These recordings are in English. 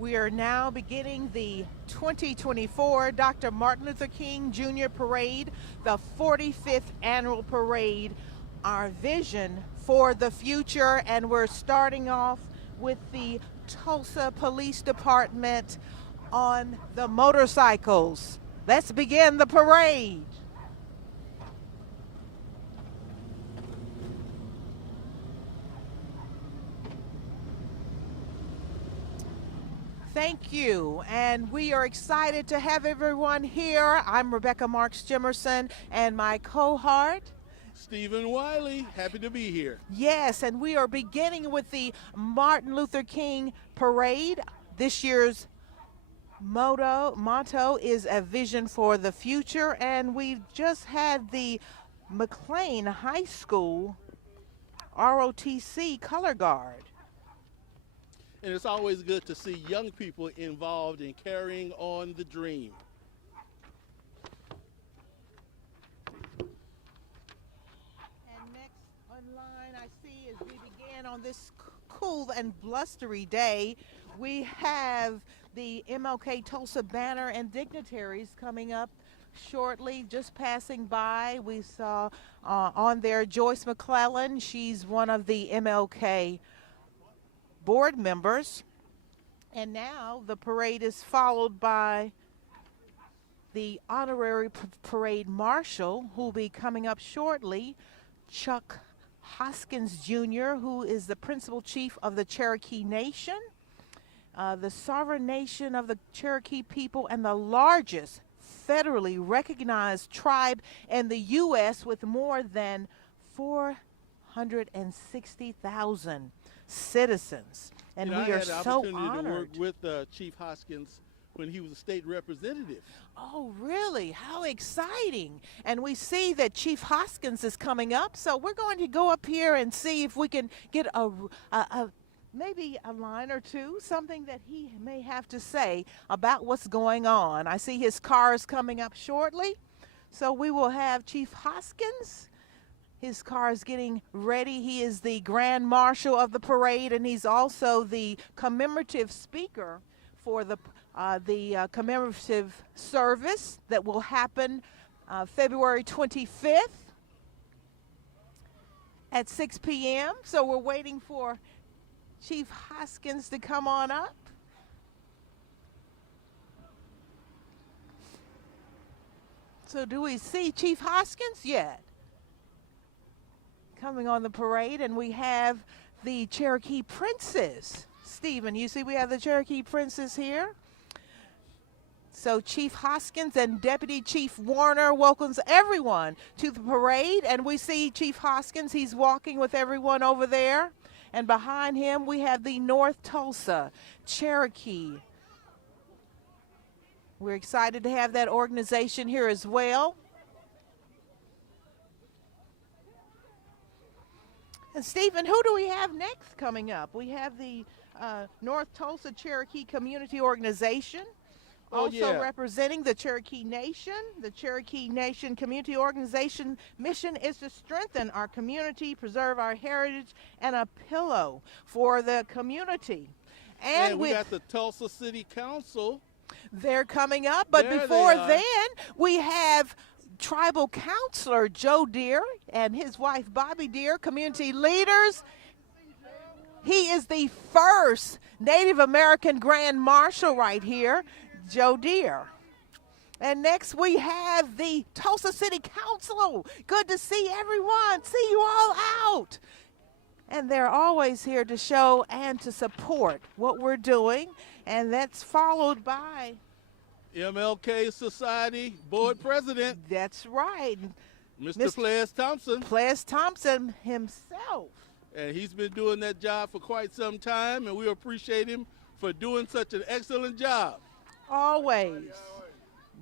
We are now beginning the 2024 Dr. Martin Luther King Jr. Parade, the 45th annual parade, our vision for the future. And we're starting off with the Tulsa Police Department on the motorcycles. Let's begin the parade. Thank you, and we are excited to have everyone here. I'm Rebecca Marks Jimerson, and my cohort, Stephen Wiley, happy to be here. Yes, and we are beginning with the Martin Luther King Parade. This year's motto is a vision for the future, and we just had the McLean High School ROTC color guard. And it's always good to see young people involved in carrying on the dream. And next on line I see as we begin on this cool and blustery day, we have the MLK Tulsa banner and dignitaries coming up shortly, just passing by. We saw on there Joyce McClellan. She's one of the MLK board members. And now the parade is followed by the honorary parade marshal, who will be coming up shortly, Chuck Hoskins Jr., who is the principal chief of the Cherokee Nation, the sovereign nation of the Cherokee people, and the largest federally recognized tribe in the U.S. with more than 460,000 citizens. And we are so honored. I had the opportunity to work with Chief Hoskins when he was a state representative. Oh, really? How exciting. And we see that Chief Hoskins is coming up, so we're going to go up here and see if we can get maybe a line or two, something that he may have to say about what's going on. I see his car is coming up shortly, so we will have Chief Hoskins. His car is getting ready. He is the Grand Marshal of the parade, and he's also the commemorative speaker for the commemorative service that will happen February 25th at 6 p.m. So we're waiting for Chief Hoskins to come on up. So do we see Chief Hoskins yet? Coming on the parade, and we have the Cherokee Princes. Stephen, you see we have the Cherokee Princes here. So Chief Hoskins and Deputy Chief Warner welcomes everyone to the parade, and we see Chief Hoskins, he's walking with everyone over there. And behind him we have the North Tulsa Cherokee. We're excited to have that organization here as well. And Stephen, who do we have next coming up? We have the North Tulsa Cherokee Community Organization, also representing the Cherokee Nation. The Cherokee Nation Community Organization mission is to strengthen our community, preserve our heritage, and a pillow for the community. And we got the Tulsa City Council. They're coming up, but before then, we have Tribal Counselor Joe Deere and his wife Bobby Deere, community leaders. He is the first Native American Grand Marshal right here, Joe Deere. And next we have the Tulsa City Council. Good to see everyone. See you all out. And they're always here to show and to support what we're doing. And that's followed by MLK Society Board President. That's right. Mr. Ples Thompson. Ples Thompson himself. And he's been doing that job for quite some time, and we appreciate him for doing such an excellent job. Always.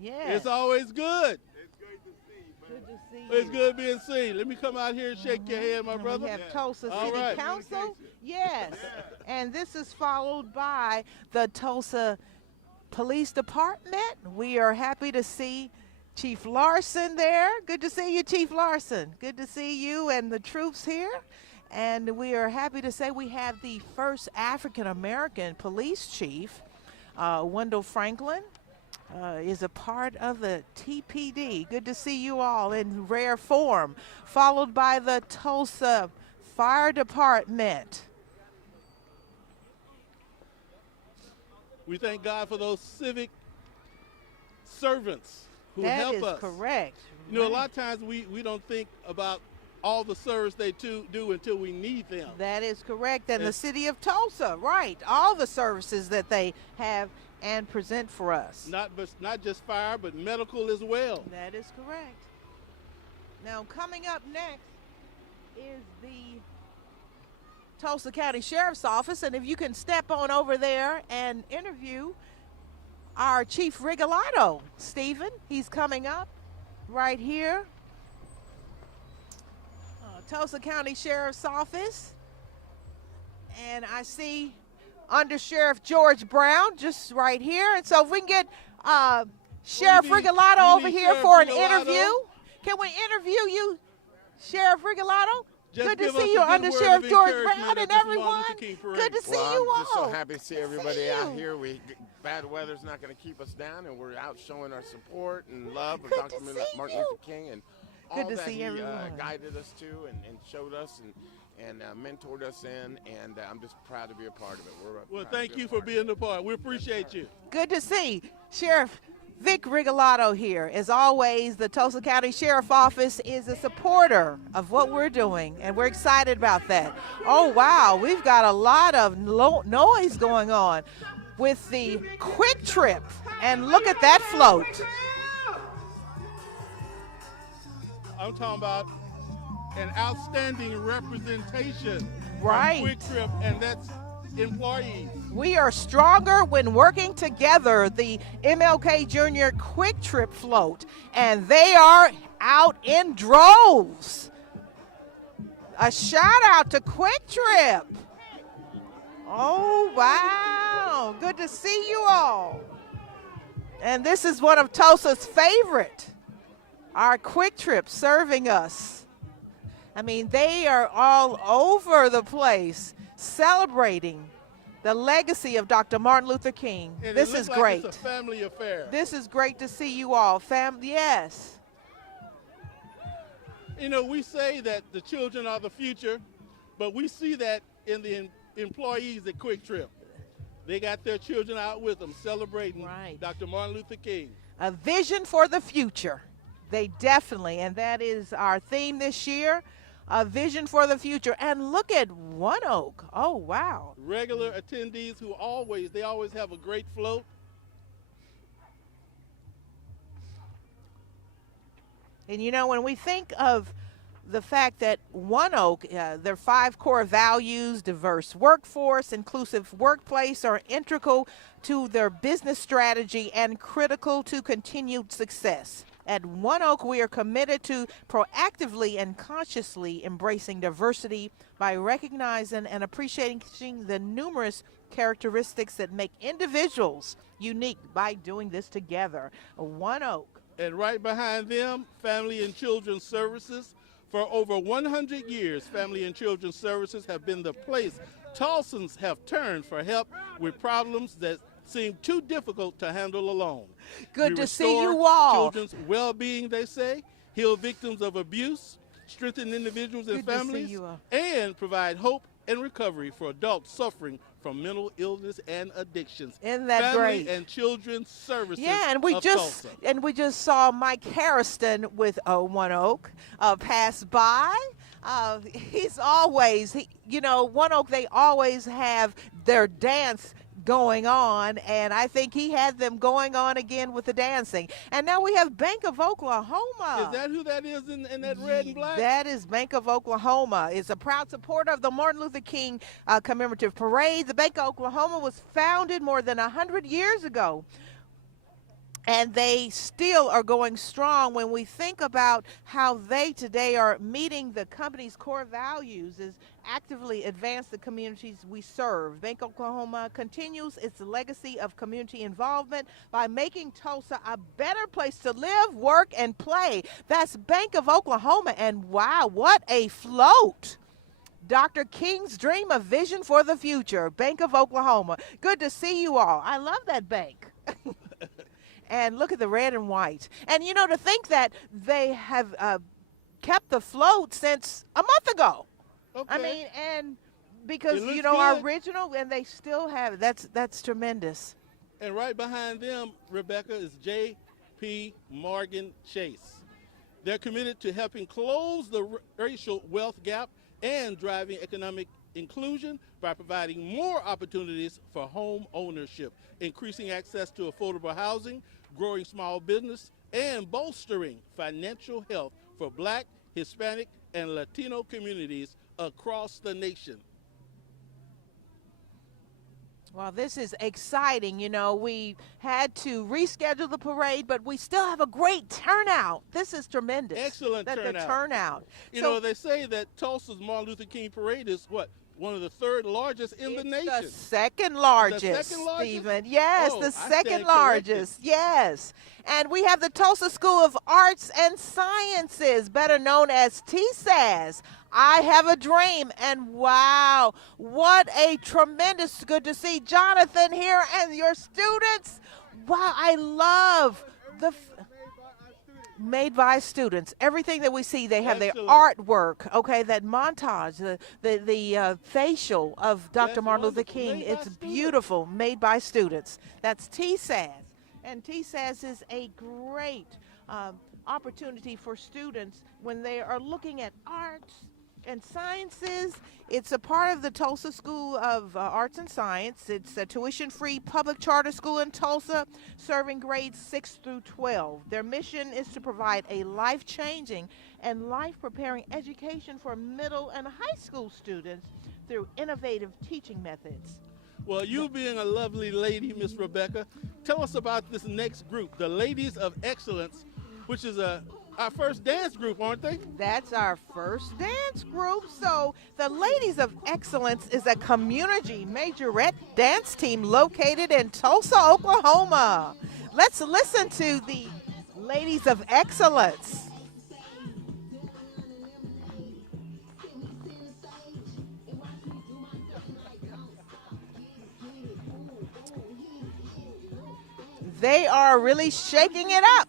Yeah. It's always good. It's good to see you. Good to see you. It's good being seen. Let me come out here and shake your hand, my brother. We have Tulsa All City right. Council. Yes. And this is followed by the Tulsa Police Department. We are happy to see Chief Larson there. Good to see you, Chief Larson. Good to see you and the troops here. And we are happy to say we have the first African-American police chief Wendell Franklin is a part of the TPD. Good to see you all in rare form. Followed by the Tulsa Fire Department. We thank God for those civic servants who That help is us. correct. You know, a lot of times we don't think about all the service they do until we need them. That is correct. And the It's- city of Tulsa, right. All the services that they have and present for us. Not just fire, but medical as well. That is correct. Now, coming up next is the Tulsa County Sheriff's Office. And if you can step on over there and interview our Chief Rigolato, Stephen. He's coming up right here. Tulsa County Sheriff's Office. And I see Under Sheriff George Brown just right here. And so if we can get Sheriff Rigolato over here for an interview. Can we interview you, Sheriff Rigolato? Just Good to give us see a you, good Under word Sheriff of George encouragement Brown at and this Martin everyone. Luther King parade. Good to see Well, you I'm just all. so happy to see everybody see out you. here. Bad weather's not going to keep us down, and we're out showing our support and love of Good Dr. to Martin see Luther you. King and Good all to that see he everyone. guided us to and showed us and mentored us in, and I'm just proud to be a part of it. Well, thank you for being a part. We appreciate you. Good to see Sheriff Vic Rigolato here. As always, the Tulsa County Sheriff Office is a supporter of what we're doing, and we're excited about that. Oh, wow, we've got a lot of noise going on with the Quick Trip, and look at that float. I'm talking about an outstanding representation Right. of Quick Trip, and that's employees. We are stronger when working together, the MLK Junior Quick Trip float, and they are out in droves. A shout out to Quick Trip. Oh, wow. Good to see you all. And this is one of Tulsa's favorite, our Quick Trip serving us. I mean, they are all over the place celebrating the legacy of Dr. Martin Luther King. And This it looks is like great. It's a family affair. This is great to see you all. Yes. You know, we say that the children are the future, but we see that in the employees at Quick Trip. They got their children out with them celebrating Right. Dr. Martin Luther King. A vision for the future. They definitely, and that is our theme this year, a vision for the future. And look at One Oak. Oh, wow. Regular attendees who always have a great float. And you know, when we think of the fact that One Oak, their 5 core values, diverse workforce, inclusive workplace, are integral to their business strategy and critical to continued success. At One Oak, we are committed to proactively and consciously embracing diversity by recognizing and appreciating the numerous characteristics that make individuals unique by doing this together. One Oak. And right behind them, Family and Children's Services. For over 100 years, Family and Children's Services have been the place Tulsans have turned for help with problems that seem too difficult to handle alone. Good We to see restore you all. Children's well-being, they say, heal victims of abuse, strengthen individuals and Good to see families, you all. and provide hope and recovery for adults suffering from mental illness and addictions. Isn't that Family great? and Children's Services Yeah, and of Tulsa. we just saw Mike Harrison with One Oak pass by. He's always, One Oak, they always have their dance going on, and I think he had them going on again with the dancing. And now we have Bank of Oklahoma. Is that who that is in that red and black? That is Bank of Oklahoma. It's a proud supporter of the Martin Luther King commemorative parade. The Bank of Oklahoma was founded more than 100 years ago, and they still are going strong. When we think about how they today are meeting the company's core values is actively advance the communities we serve. Bank Oklahoma continues its legacy of community involvement by making Tulsa a better place to live, work, and play. That's Bank of Oklahoma, and wow, what a float. Dr. King's Dream, a Vision for the Future, Bank of Oklahoma. Good to see you all. I love that bank. And look at the red and white. And you know, to think that they have kept the float since a month ago. Okay. I mean, and because, It looks you know, our good. original, and they still have it. That's tremendous. And right behind them, Rebecca, is J.P. Morgan Chase. They're committed to helping close the racial wealth gap and driving economic inclusion by providing more opportunities for home ownership, increasing access to affordable housing, growing small business, and bolstering financial health for Black, Hispanic, and Latino communities across the nation. Well, this is exciting. You know, we had to reschedule the parade, but we still have a great turnout. This is tremendous. Excellent turnout. The turnout. You know, they say that Tulsa's Martin Luther King Parade is what? One of the third largest in the nation. The second largest, The second largest? Stephen. Yes, Oh, the I second stand largest. Yes. And we have the Tulsa School of Arts and Sciences, better known as TSAS. I have a dream, and wow, what a tremendous, good to see Jonathan here and your students. Wow, I love the made by students. Everything that we see, they have Excellent. their artwork, okay, that montage, the facial of Dr. That's Martin Luther wonderful. King. Made by It's students. beautiful, made by students. That's TSAS. And TSAS is a great opportunity for students when they are looking at arts and sciences. It's a part of the Tulsa School of Arts and Science. It's a tuition-free public charter school in Tulsa, serving grades 6 through 12. Their mission is to provide a life-changing and life-preparing education for middle and high school students through innovative teaching methods. Well, you being a lovely lady, Miss Rebecca, tell us about this next group, the Ladies of Excellence, which is our first dance group, aren't they? That's our first dance group. So the Ladies of Excellence is a community majorette dance team located in Tulsa, Oklahoma. Let's listen to the Ladies of Excellence. They are really shaking it up.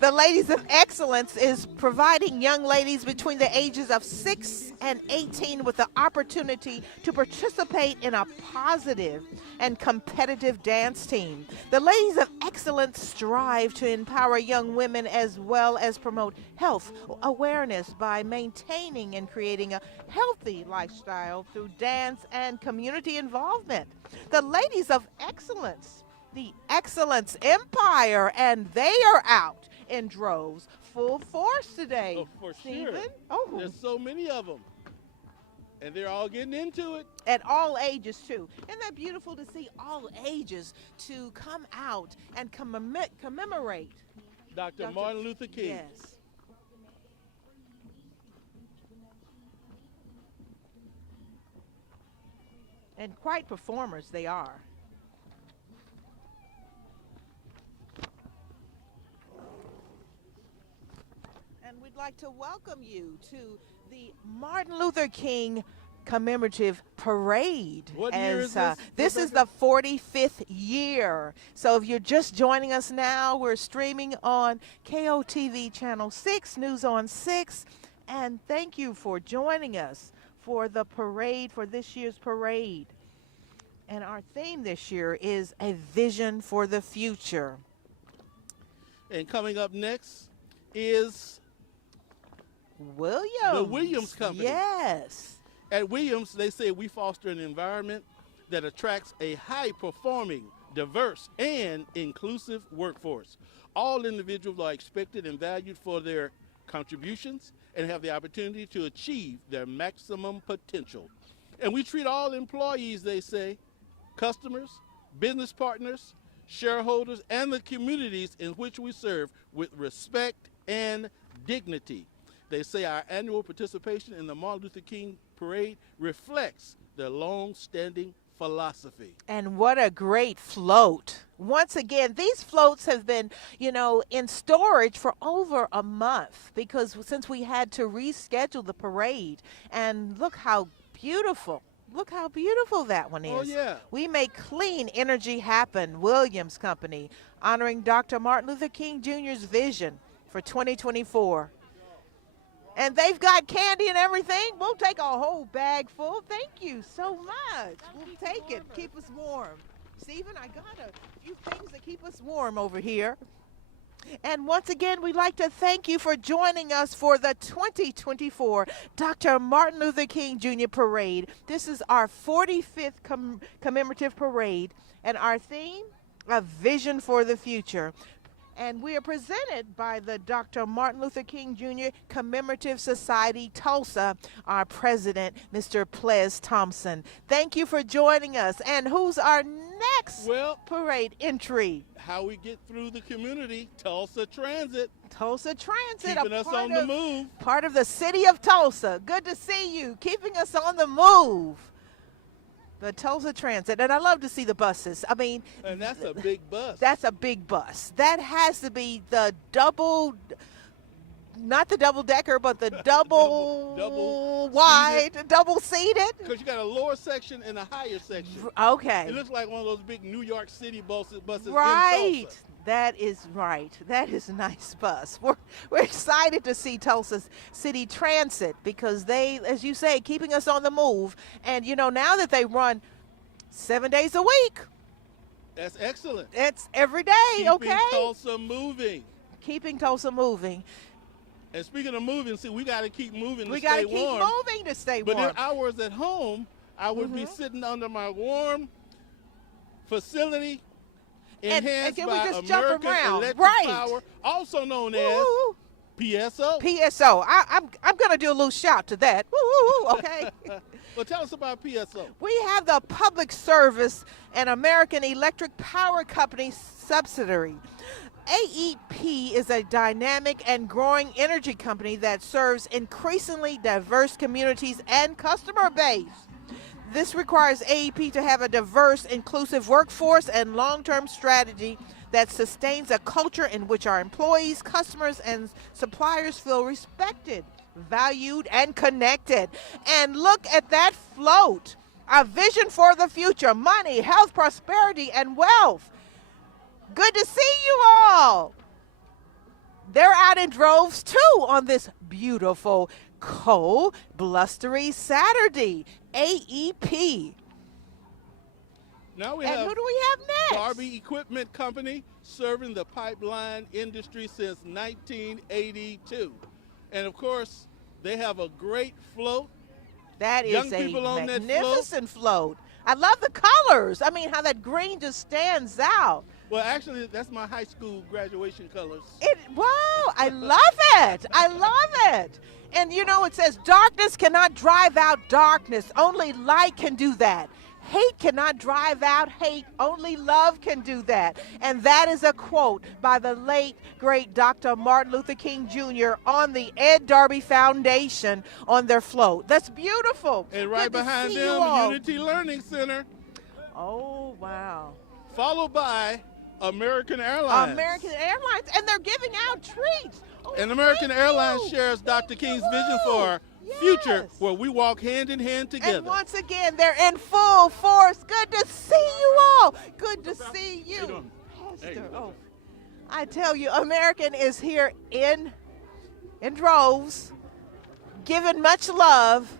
The Ladies of Excellence is providing young ladies between the ages of 6 and 18 with the opportunity to participate in a positive and competitive dance team. The Ladies of Excellence strive to empower young women as well as promote health awareness by maintaining and creating a healthy lifestyle through dance and community involvement. The Ladies of Excellence, the Excellence Empire, and they are out in droves, full force today. Oh, for Stephen? sure. Oh, There's so many of them. And they're all getting into it. at all ages too. Isn't that beautiful to see all ages to come out and commemorate Dr. Martin Luther King. Yes. And quite performers they are. And we'd like to welcome you to the Martin Luther King commemorative parade. What year is this, This is the 45th year. So if you're just joining us now, we're streaming on KOTV Channel 6, News on 6. And thank you for joining us for the parade, for this year's parade. And our theme this year is a vision for the future. And coming up next is Williams. the Williams Company. Yes. At Williams, they say we foster an environment that attracts a high-performing, diverse, and inclusive workforce. All individuals are expected and valued for their contributions and have the opportunity to achieve their maximum potential. And we treat all employees, they say, customers, business partners, shareholders, and the communities in which we serve with respect and dignity. They say our annual participation in the Martin Luther King Parade reflects their long-standing philosophy. And what a great float. Once again, these floats have been, in storage for over a month because since we had to reschedule the parade. And look how beautiful. Look how beautiful that one is. Oh, yeah. We make clean energy happen. Williams Company, honoring Dr. Martin Luther King Jr.'s vision for 2024. And they've got candy and everything. We'll take a whole bag full. Thank you so much. We'll take it. Keep us warm. Stephen, I got a few things to keep us warm over here. And once again, we'd like to thank you for joining us for the 2024 Dr. Martin Luther King Jr. Parade. This is our 45th commemorative parade, and our theme, A Vision for the Future. And we are presented by the Dr. Martin Luther King Jr. Commemorative Society, Tulsa, our president, Mr. Ples Thompson. Thank you for joining us. And who's our next parade entry? How we get through the community, Tulsa Transit. Tulsa Transit, keeping us on the move. Part of the city of Tulsa. Good to see you, keeping us on the move. The Tulsa Transit, and I love to see the buses. I mean, and that's a big bus. That's a big bus. That has to be the double, not the double decker, but the double wide, double seated. Because you got a lower section and a higher section. Okay. It looks like one of those big New York City buses right. in Tulsa. That is right. That is a nice bus. We're excited to see Tulsa City Transit because they, as you say, keeping us on the move. And, now that they run 7 days a week. That's excellent. It's every day, Keeping Tulsa moving. Keeping Tulsa moving. And speaking of moving, see, we got to keep moving to we stay gotta warm. We got to keep moving to stay warm. But if I was at home, I would be sitting under my warm facility enhanced and by we just American jump around. Electric Power, also known as PSO. PSO. I'm going to do a little shout to that. Woo, okay. Well, tell us about PSO. We have the Public Service and American Electric Power Company subsidiary. AEP is a dynamic and growing energy company that serves increasingly diverse communities and customer base. This requires AEP to have a diverse, inclusive workforce and long-term strategy that sustains a culture in which our employees, customers, and suppliers feel respected, valued, and connected. And look at that float. A vision for the future, money, health, prosperity, and wealth. Good to see you all. They're out in droves, too, on this beautiful, cold, blustery Saturday. AEP. Now we and have who do we have next? Darby Equipment Company, serving the pipeline industry since 1982. And, of course, they have a great float. That is Young a people on that magnificent float. I love the colors. I mean, how that green just stands out. Well, actually, that's my high school graduation colors. Wow, I love it. I love it. And, it says darkness cannot drive out darkness. Only light can do that. Hate cannot drive out hate. Only love can do that. And that is a quote by the late, great Dr. Martin Luther King Jr. on the Ed Darby Foundation on their float. That's beautiful. And right behind them, Unity Learning Center. Oh, wow. Followed by American Airlines. American Airlines. And they're giving out treats. Oh, and American Airlines shares Dr. King's vision for our future, where we walk hand in hand together. And once again, they're in full force. Good to see you all. Good to see you. Pastor, I tell you, American is here in droves, giving much love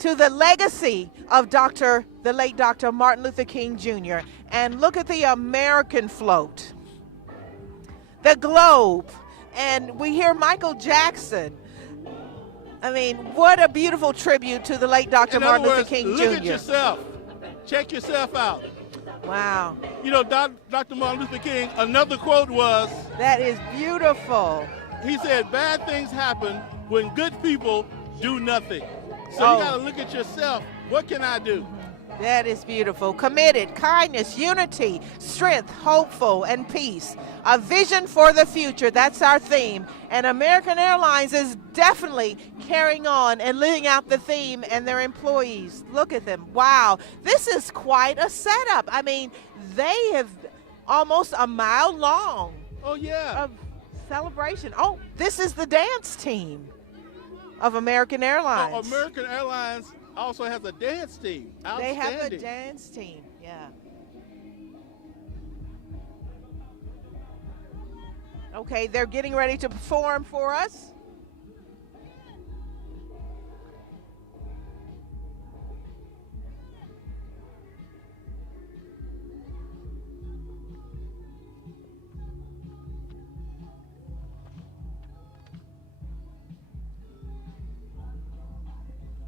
to the legacy of the late Dr. Martin Luther King Jr. And look at the American float, the globe, and we hear Michael Jackson. I mean, what a beautiful tribute to the late Dr. Martin Luther King Jr. Look at yourself. Check yourself out. Wow. Dr. Martin Luther King, another quote was, that is beautiful. He said, bad things happen when good people do nothing. So you got to look at yourself. What can I do? That is beautiful. Committed, kindness, unity, strength, hopeful, and peace. A vision for the future. That's our theme. And American Airlines is definitely carrying on and living out the theme, and their employees. Look at them. Wow. This is quite a setup. I mean, they have almost a mile long Oh, yeah. of celebration. Oh, this is the dance team of American Airlines. Oh, American Airlines also has a dance team. They have a Outstanding. dance team, yeah. Okay, they're getting ready to perform for us.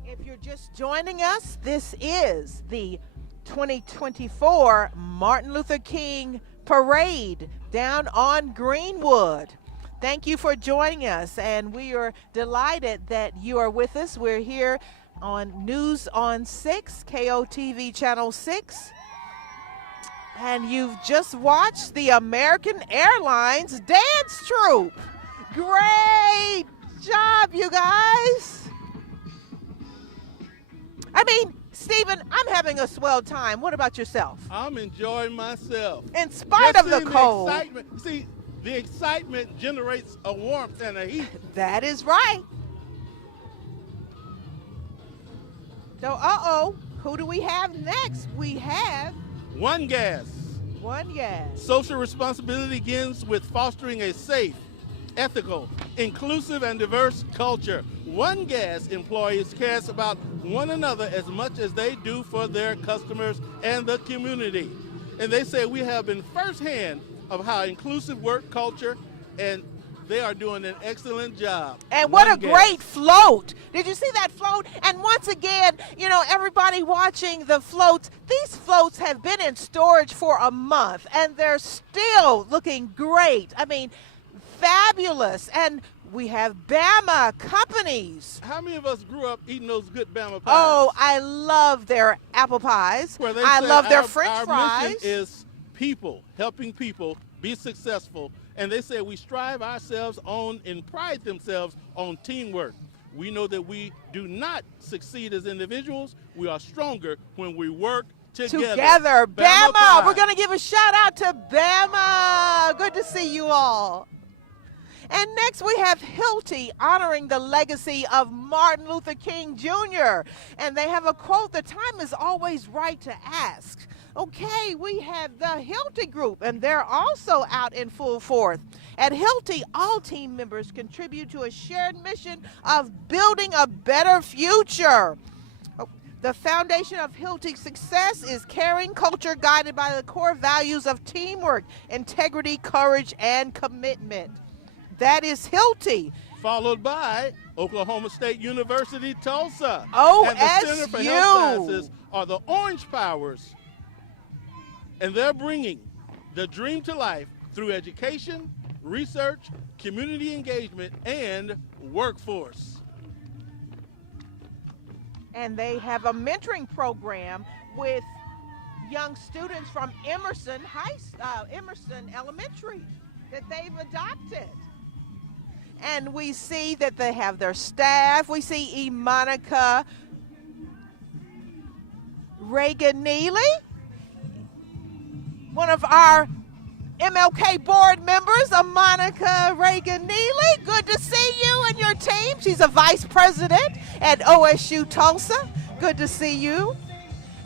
If you're just joining us, this is the 2024 Martin Luther King Parade down on Greenwood. Thank you for joining us, and we are delighted that you are with us. We're here on News on 6, KOTV Channel 6. And you've just watched the American Airlines dance troupe. Great job, you guys. I mean, Stephen, I'm having a swell time. What about yourself? I'm enjoying myself. In spite Just of the seeing cold. excitement. See, the excitement generates a warmth and a heat. That is right. So, who do we have next? We have One Gas. One Gas. Social responsibility begins with fostering a safe, ethical, inclusive, and diverse culture. One Gas employees cares about one another as much as they do for their customers and the community. And they say we have been firsthand of how inclusive work culture, and they are doing an excellent job. And what One a Gas. great float. Did you see that float? And once again, you know, everybody watching the floats, these floats have been in storage for a month, and they're still looking great. I mean, fabulous. And we have Bama companies. How many of us grew up eating those good Bama pies? Oh, I love their apple pies. Where they I say love their our french fries. mission is people, helping people be successful. And they say we strive ourselves on and pride themselves on teamwork. We know that we do not succeed as individuals. We are stronger when we work together. Bama. pie. We're going to give a shout out to Bama. Good to see you all. And next we have Hilti honoring the legacy of Martin Luther King Jr. And they have a quote, "The time is always right to ask." Okay, we have the Hilti Group, and they're also out in full force. At Hilti, all team members contribute to a shared mission of building a better future. The foundation of Hilti's success is caring culture guided by the core values of teamwork, integrity, courage, and commitment. That is Hilti. Followed by Oklahoma State University, Tulsa. OSU. And the Center for Health Sciences are the Orange Powers. And they're bringing the dream to life through education, research, community engagement, and workforce. And they have a mentoring program with young students from Emerson Elementary that they've adopted. And we see that they have their staff. We see Monica Reagan-Neely, one of our MLK board members, Monica Reagan-Neely. Good to see you and your team. She's a vice president at OSU Tulsa. Good to see you.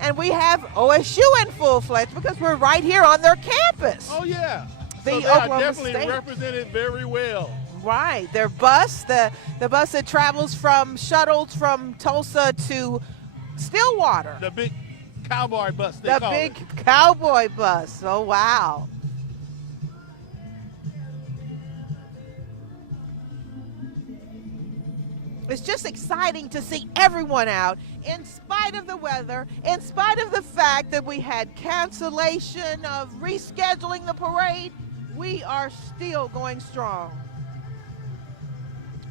And we have OSU in full-fledged because we're right here on their campus. Oh, yeah. The So they are Oklahoma definitely State. represented very well. Right, their bus, the bus that travels from shuttles from Tulsa to Stillwater. The big cowboy bus, they The call big it. cowboy bus. Oh, wow. It's just exciting to see everyone out in spite of the weather, in spite of the fact that we had cancellation of rescheduling the parade. We are still going strong.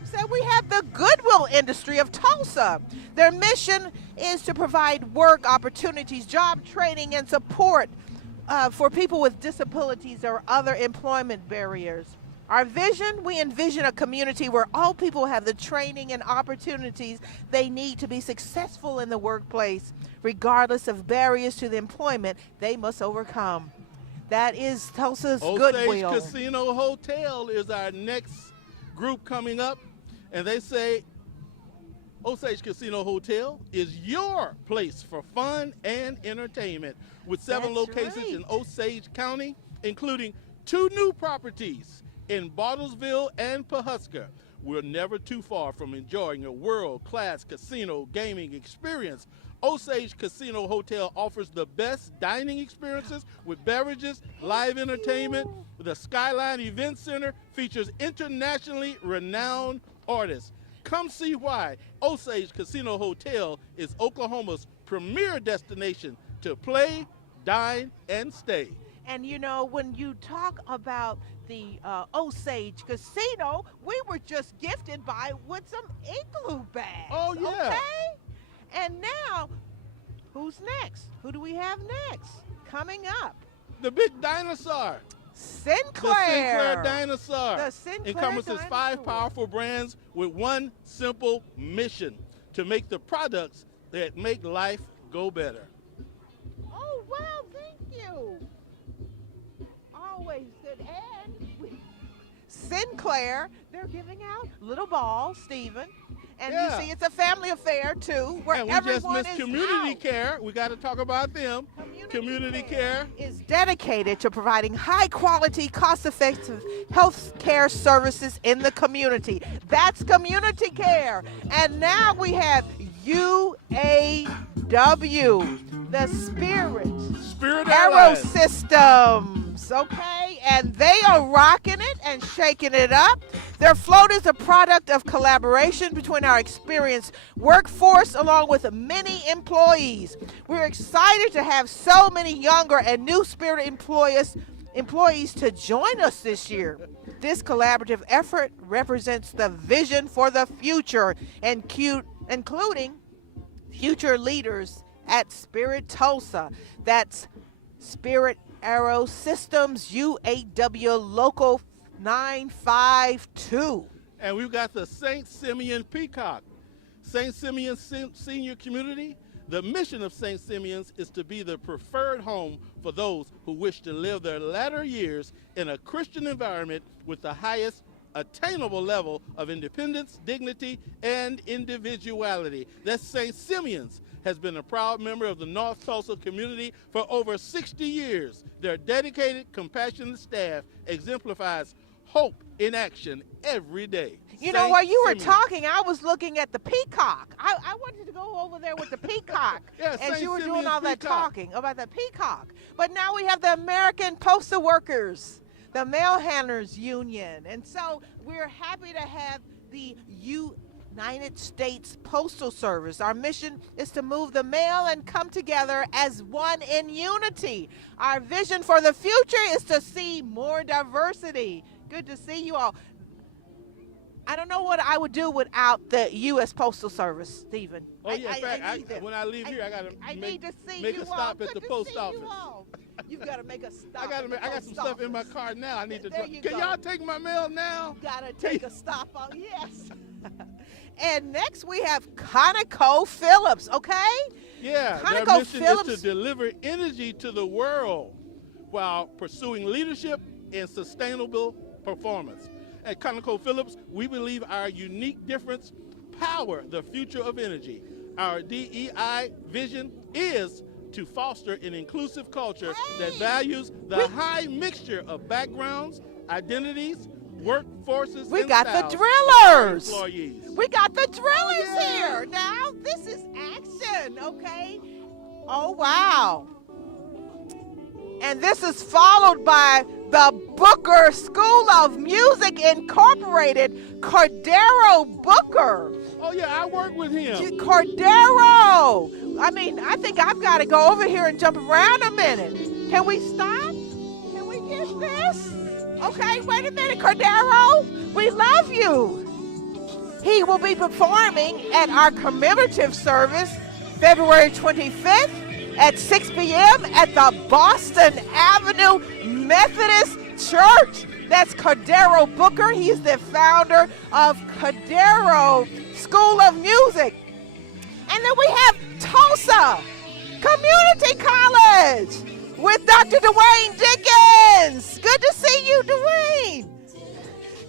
said we have the Goodwill Industry of Tulsa. Their mission is to provide work opportunities, job training, and support for people with disabilities or other employment barriers. Our vision, we envision a community where all people have the training and opportunities they need to be successful in the workplace, regardless of barriers to the employment they must overcome. That is Tulsa's Goodwill. Osage Casino Hotel is our next group coming up, and they say Osage Casino Hotel is your place for fun and entertainment, with 7 That's locations right. in Osage County, including 2 new properties in Bartlesville and Pawhuska. We're never too far from enjoying a world-class casino gaming experience. Osage Casino Hotel offers the best dining experiences with beverages, live entertainment. The Skyline Event Center features internationally renowned artists. Come see why Osage Casino Hotel is Oklahoma's premier destination to play, dine, and stay. And you know, when you talk about the Osage Casino, we were just gifted by with some igloo bags. Oh, yeah. Okay? And now, who's next? Who do we have next? Coming up, The big dinosaur. Sinclair. The Sinclair Dinosaur The Sinclair encompasses 5 Dinosaur. powerful brands with one simple mission: to make the products that make life go better. Oh, wow, thank you. Always good. And Sinclair, they're giving out little balls, Stephen. And Yeah. you see, it's a family affair, too, where And we just everyone missed is community out. care. We got to talk about them. Community care. is dedicated to providing high-quality, cost-effective health care services in the community. That's community care. And now we have UAW, the Spirit Aero Airlines. Systems, okay? And they are rocking it and shaking it up. Their float is a product of collaboration between our experienced workforce along with many employees. We're excited to have so many younger and new Spirit employees to join us this year. This collaborative effort represents the vision for the future, including future leaders at Spirit Tulsa. That's Spirit Aero Systems, UAW Local 952. And we've got the St. Simeon Peacock. St. Simeon Senior Community. The mission of St. Simeon's is to be the preferred home for those who wish to live their latter years in a Christian environment with the highest attainable level of independence, dignity, and individuality. That St. Simeon's has been a proud member of the North Tulsa community for over 60 years. Their dedicated, compassionate staff exemplifies hope in action every day. You know, St. while you were Simeon's. talking, I was looking at the peacock. I wanted to go over there with the peacock Yeah, as St. you were doing Simeon's all that Peacock. talking about the peacock. But now we have the American Postal Workers, the Mail Handlers Union. And so we're happy to have the United States Postal Service. Our mission is to move the mail and come together as one in unity. Our vision for the future is to see more diversity. Good to see you all. I don't know what I would do without the U.S. Postal Service, Stephen. Oh, yeah, in fact, need them. when I leave here, I got I to need to see make you a stop all. at the Good to post see office. You all. You've got to make a stop. I got some stuff in my car now. I need to. There you Can go. y'all take my mail now? Gotta take a stop on. Yes. And next we have ConocoPhillips. Okay. Yeah, their mission is to deliver energy to the world while pursuing leadership and sustainable performance. At ConocoPhillips, we believe our unique difference power the future of energy. Our DEI vision is to foster an inclusive culture that values the high mixture of backgrounds, identities, workforces, We and got the styles of our drillers. employees. We got the drillers yeah. here. Now this is action. Okay. Oh wow. And this is followed by the Booker School of Music Incorporated, Cordero Booker. Oh yeah, I work with him. Cordero. I mean, I think I've got to go over here and jump around a minute. Can we stop? Can we get this? Okay, wait a minute, Cordero. We love you. He will be performing at our commemorative service February 25th at 6 p.m. at the Boston Avenue Methodist Church. That's Cordero Booker. He's the founder of Cordero School of Music. And then we have Tulsa Community College with Dr. Dwayne Dickens. Good to see you, Dwayne.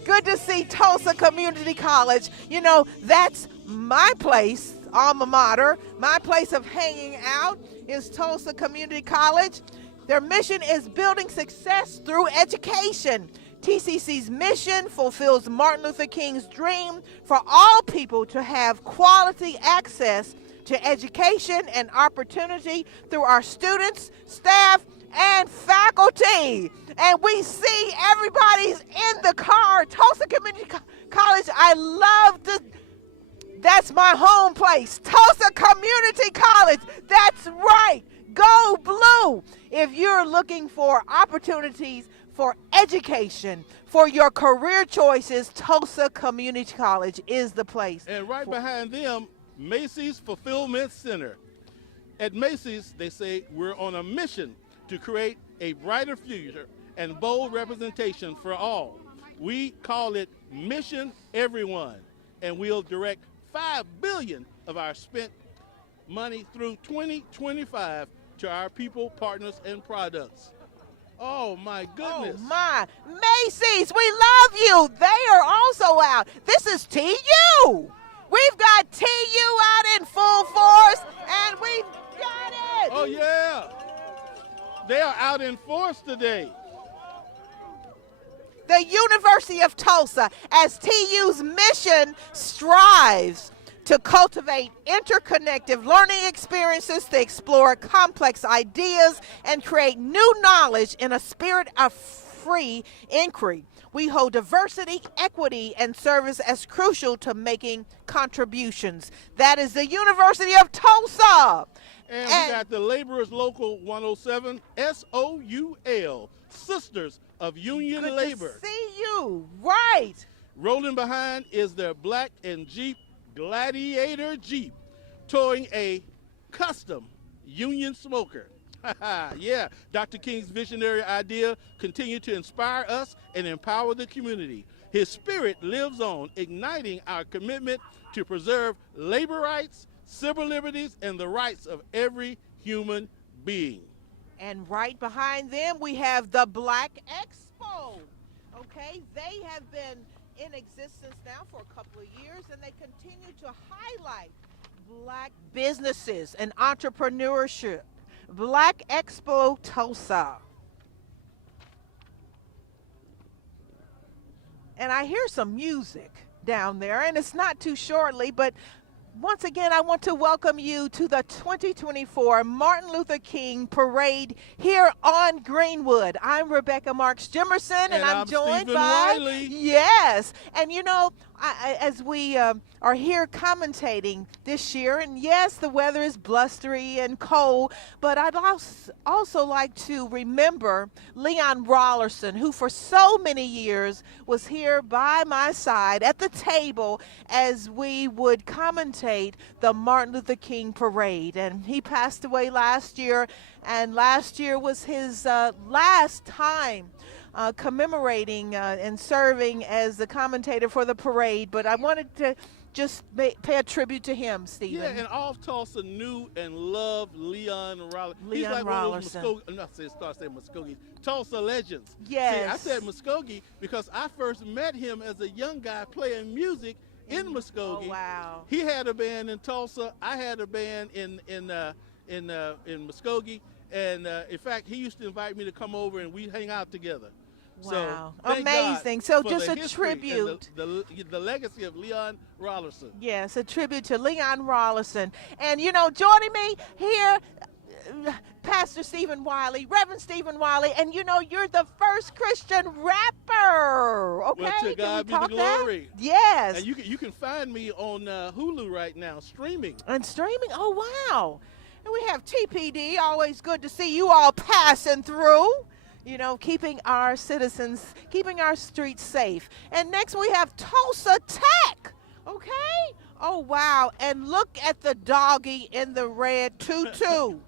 Good to see Tulsa Community College. You know, that's my place, alma mater. My place of hanging out is Tulsa Community College. Their mission is building success through education. TCC's mission fulfills Martin Luther King's dream for all people to have quality access to education and opportunity through our students, staff, and faculty. And we see everybody's in the car. Tulsa Community College, I love that's my home place. Tulsa Community College, that's right. Go Blue. If you're looking for opportunities for education, for your career choices, Tulsa Community College is the place. And right behind them, Macy's Fulfillment Center. At Macy's, they say we're on a mission to create a brighter future and bold representation for all. We call it Mission Everyone, and we'll direct $5 billion of our spent money through 2025 to our people, partners, and products. Oh my goodness. Oh my. Macy's, we love you. They are also out. This is TU. We've got TU out in full force, and we've got it. Oh yeah. They are out in force today. The University of Tulsa, as TU's mission strives to cultivate interconnected learning experiences to explore complex ideas and create new knowledge in a spirit of free inquiry. We hold diversity, equity, and service as crucial to making contributions. That is the University of Tulsa. And we got the Laborers Local 107, SOUL, Sisters of Union Good Labor. to see you. Right. Rolling behind is their Black and Jeep Gladiator Jeep, towing a custom Union smoker. Yeah, Dr. King's visionary idea continued to inspire us and empower the community. His spirit lives on, igniting our commitment to preserve labor rights, civil liberties, and the rights of every human being. And right behind them, we have the Black Expo. Okay, they have been in existence now for a couple of years, and they continue to highlight Black businesses and entrepreneurship. Black Expo Tulsa. And I hear some music down there, and it's not too shortly, but once again, I want to welcome you to the 2024 Martin Luther King Parade here on Greenwood. I'm Rebecca Marks Jimerson, and I'm joined Stephen by Wiley. Yes, and you know, as we are here commentating this year, and yes, the weather is blustery and cold, but I'd also like to remember Leon Rollerson, who for so many years was here by my side at the table as we would commentate the Martin Luther King Parade. And he passed away last year, and last year was his last time commemorating and serving as the commentator for the parade. But I wanted to just pay a tribute to him, Stephen. Yeah, and all of Tulsa knew and loved Leon Rollerson. He's Leon like one of Rollerson. those Muskogee, Tulsa legends. Yes. See, I said Muskogee because I first met him as a young guy playing music in Muskogee. Oh, wow. He had a band in Tulsa. I had a band in Muskogee. And in fact, he used to invite me to come over and we'd hang out together. Wow. So, thank Amazing. God So for just the a history and tribute. The legacy of Leon Rollerson. Yes, a tribute to Leon Rollerson. And, you know, joining me here, Pastor Stephen Wiley, Reverend Stephen Wiley, and, you know, you're the first Christian rapper. Okay? Well, to Can God we be the talk that? glory. Yes. And you can find me on Hulu right now, streaming. And streaming? Oh, wow. And we have TPD. Always good to see you all passing through. You know, keeping our citizens, keeping our streets safe. And next we have Tulsa Tech. Okay. Oh, wow. And look at the doggy in the red tutu.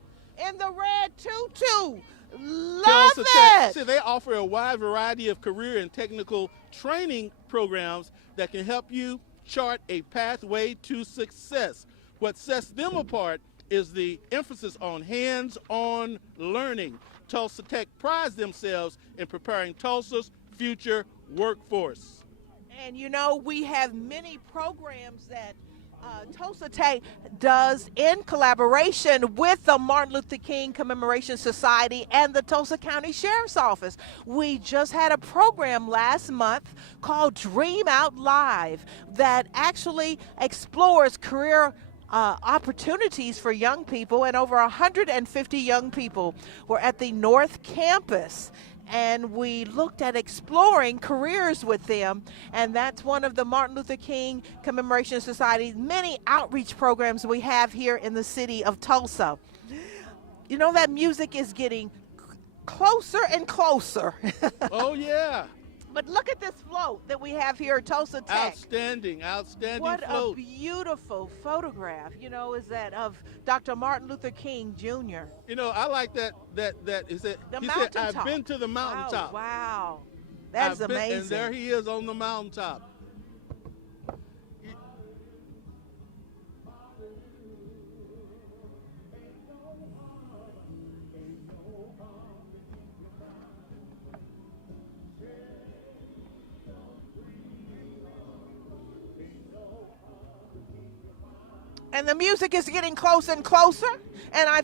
In the red tutu. Love Tulsa Tech, it. see, they offer a wide variety of career and technical training programs that can help you chart a pathway to success. What sets them apart is the emphasis on hands-on learning. Tulsa Tech prides themselves in preparing Tulsa's future workforce. And you know, we have many programs that Tulsa Tech does in collaboration with the Martin Luther King Commemoration Society and the Tulsa County Sheriff's Office. We just had a program last month called Dream Out Live that actually explores career opportunities for young people, and over 150 young people were at the North Campus, and we looked at exploring careers with them. And that's one of the Martin Luther King Commemoration Society's many outreach programs we have here in the city of Tulsa. You know, that music is getting closer and closer. Oh, yeah. But look at this float that we have here at Tulsa Tech. Outstanding What float. a beautiful photograph, you know, is that of Dr. Martin Luther King Jr. You know, I like that is that The he said, mountaintop. I've been to the mountaintop. Oh, wow. That's I've been- amazing. And there he is on the mountaintop. And the music is getting closer and closer. And I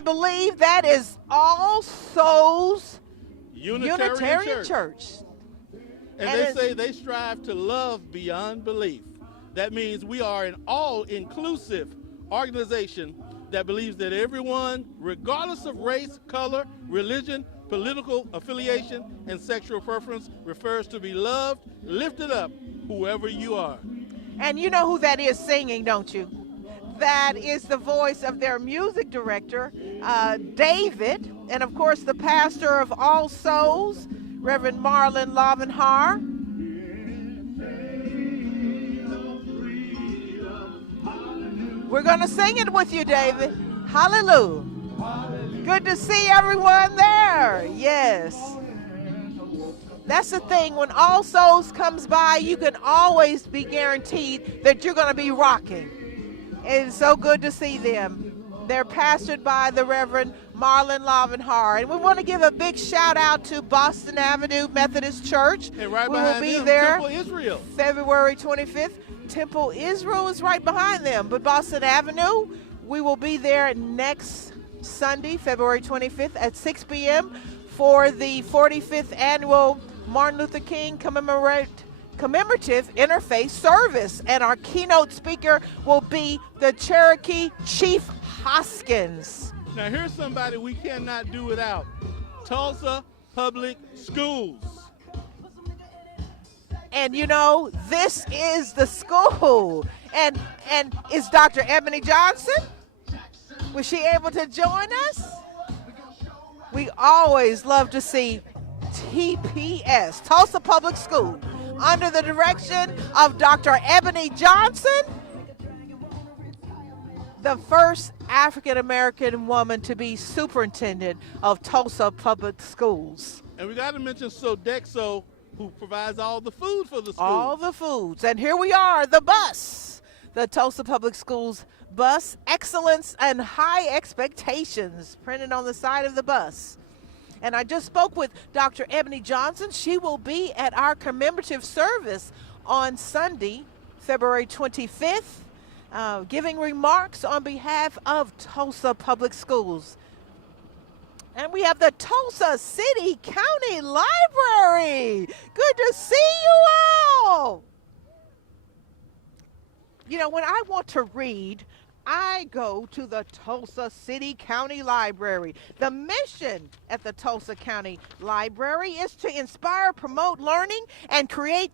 believe that is All Souls Unitarian Church. And they say they strive to love beyond belief. That means we are an all-inclusive organization that believes that everyone, regardless of race, color, religion, political affiliation, and sexual preference, refers to be loved, lifted up, whoever you are. And you know who that is singing, don't you? That is the voice of their music director, David, and of course the pastor of All Souls, Reverend Marlon Lavenhar. We're going to sing it with you, David. Hallelujah. Good to see everyone there. Yes. That's the thing. When All Souls comes by, you can always be guaranteed that you're going to be rocking. It's so good to see them. They're pastored by the Reverend Marlon Lavenhar. And we want to give a big shout out to Boston Avenue Methodist Church. And right we behind will be them, there Temple Israel. February 25th. Temple Israel is right behind them. But Boston Avenue, we will be there next Sunday, February 25th at 6 p.m. for the 45th annual Martin Luther King commemorative interfaith service. And our keynote speaker will be the Cherokee Chief Hoskins. Now here's somebody we cannot do without. Tulsa Public Schools. And you know, this is the school. And is Dr. Ebony Johnson? Was she able to join us? We always love to see TPS, Tulsa Public School, under the direction of Dr. Ebony Johnson, the first African-American woman to be superintendent of Tulsa Public Schools. And we got to mention Sodexo, who provides all the food for the schools. All the foods. And here we are, the bus, the Tulsa Public Schools bus, excellence and high expectations, printed on the side of the bus. And I just spoke with Dr. Ebony Johnson. She will be at our commemorative service on Sunday, February 25th, giving remarks on behalf of Tulsa Public Schools. And we have the Tulsa City County Library. Good to see you all. You know, when I want to read, I go to the Tulsa City County Library. The mission at the Tulsa County Library is to inspire, promote learning, and create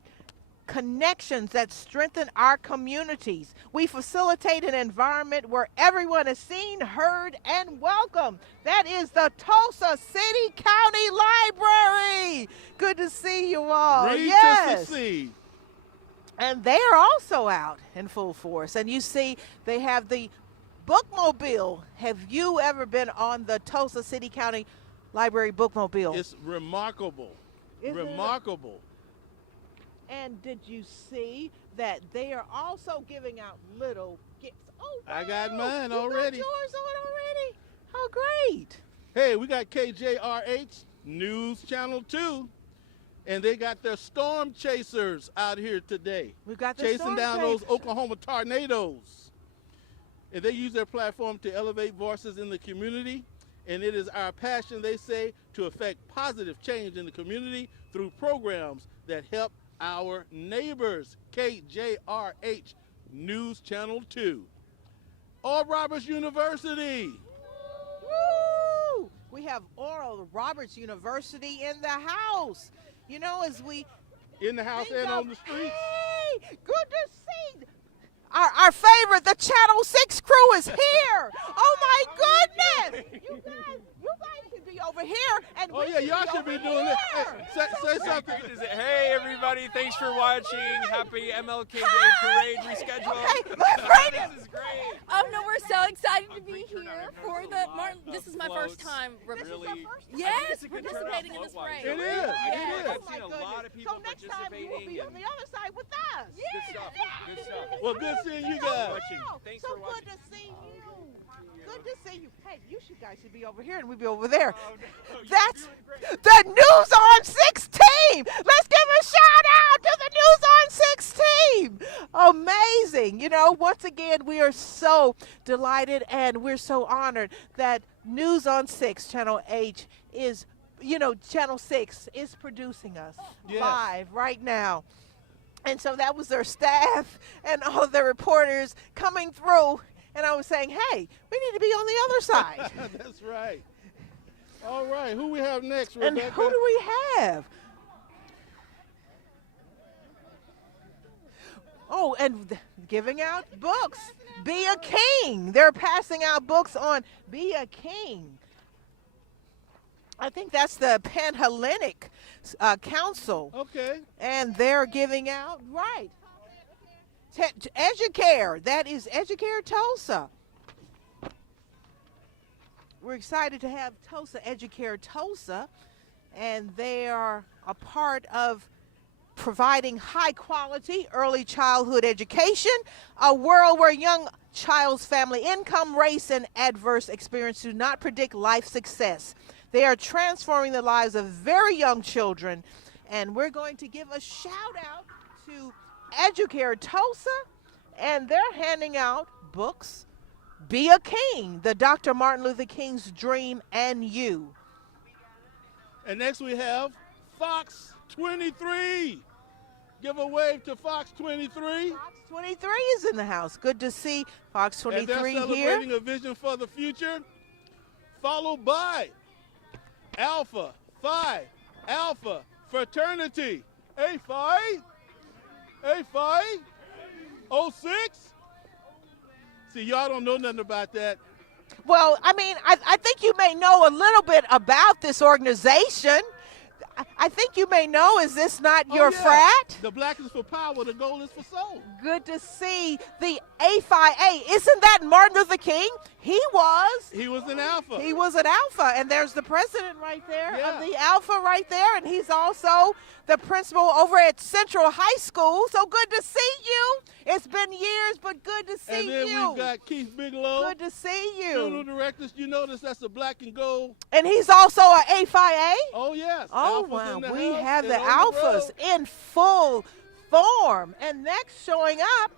connections that strengthen our communities. We facilitate an environment where everyone is seen, heard, and welcome. That is the Tulsa City County Library. Good to see you all. Read Yes. to succeed. And they are also out in full force. And you see they have the bookmobile. Have you ever been on the Tulsa City County Library bookmobile? It's remarkable. Isn't it? Remarkable. And did you see that they are also giving out little gifts? Oh, wow. I got mine You already. got yours on already? Oh, great. Hey, we got KJRH News Channel 2, and they got their storm chasers out here today. We've got the chasing storm down those chasers. Oklahoma tornadoes. And they use their platform to elevate voices in the community. And it is our passion, they say, to affect positive change in the community through programs that help our neighbors. KJRH News Channel 2. Oral Roberts University. Woo! We have Oral Roberts University in the house. You know, as we In the house think and of- on the streets. Hey, good to see. Our favorite, the Channel 6 crew is here. Oh my goodness. You guys should be over here. And Oh we yeah, y'all be should be over doing it. Hey, here. say something. Hey everybody, thanks for watching. Happy MLK Day Parade reschedule. Okay, let's bring it. This is great. Oh no, we're so excited to be here for the Martin. This is my first Floats. time. Really, Yes, it's a good turnout participating in this float-wise. parade. It is. I've It is. I've Oh, my seen a lot goodness. of people So next time you will participating. be on the other side with us. Good stuff. Good stuff. Well, good seeing you guys. Wow. Thanks so for watching. good to see you. Good to see you. Hey, guys should be over here and we'd be over there. That's the News on 6 team. Let's give a shout out to the News on 6 team. Amazing. You know, once again, we are so delighted and we're so honored that News on 6, Channel H, is, Channel 6 is producing us Yes. live right now. And so that was their staff and all of their reporters coming through. And I was saying, hey, we need to be on the other side. That's right. All right, who we have next, And Rebecca? who do we have? Oh, and giving out books. Be a King. They're passing out books on Be a King. I think that's the Panhellenic Council. Okay. And they're giving out, right. Educare, that is Educare Tulsa. We're excited to have Tulsa Educare Tulsa, and they are a part of providing high quality early childhood education, a world where young child's family income, race, and adverse experience do not predict life success. They are transforming the lives of very young children, and we're going to give a shout out to Educare Tulsa, and they're handing out books. Be a King, the Dr. Martin Luther King's Dream and You. And next we have Fox 23. Give a wave to Fox 23. Fox 23 is in the house. Good to see Fox And they're 23 celebrating here. a vision for the future, followed by Alpha Phi Alpha Fraternity. A Phi? A Phi? 06? See, y'all don't know nothing about that. Well, I mean, I think you may know a little bit about this organization. I think you may know, is this not your Oh, yeah. frat? The black is for power, the gold is for soul. Good to see the A-Phi-A. Isn't that Martin Luther King? He was. He was an alpha. He was an alpha, and there's the president right there Yeah. of the alpha right there, and he's also the principal over at Central High School. So good to see you. It's been years, but good to see and then you. we've got Keith Bigelow, Good to see funeral you. directors. You notice that's the black and gold. And he's also a A-Phi-A. Oh, yes. Oh, Alphas wow. in the We house have and the on alphas road. in full form. And next showing up,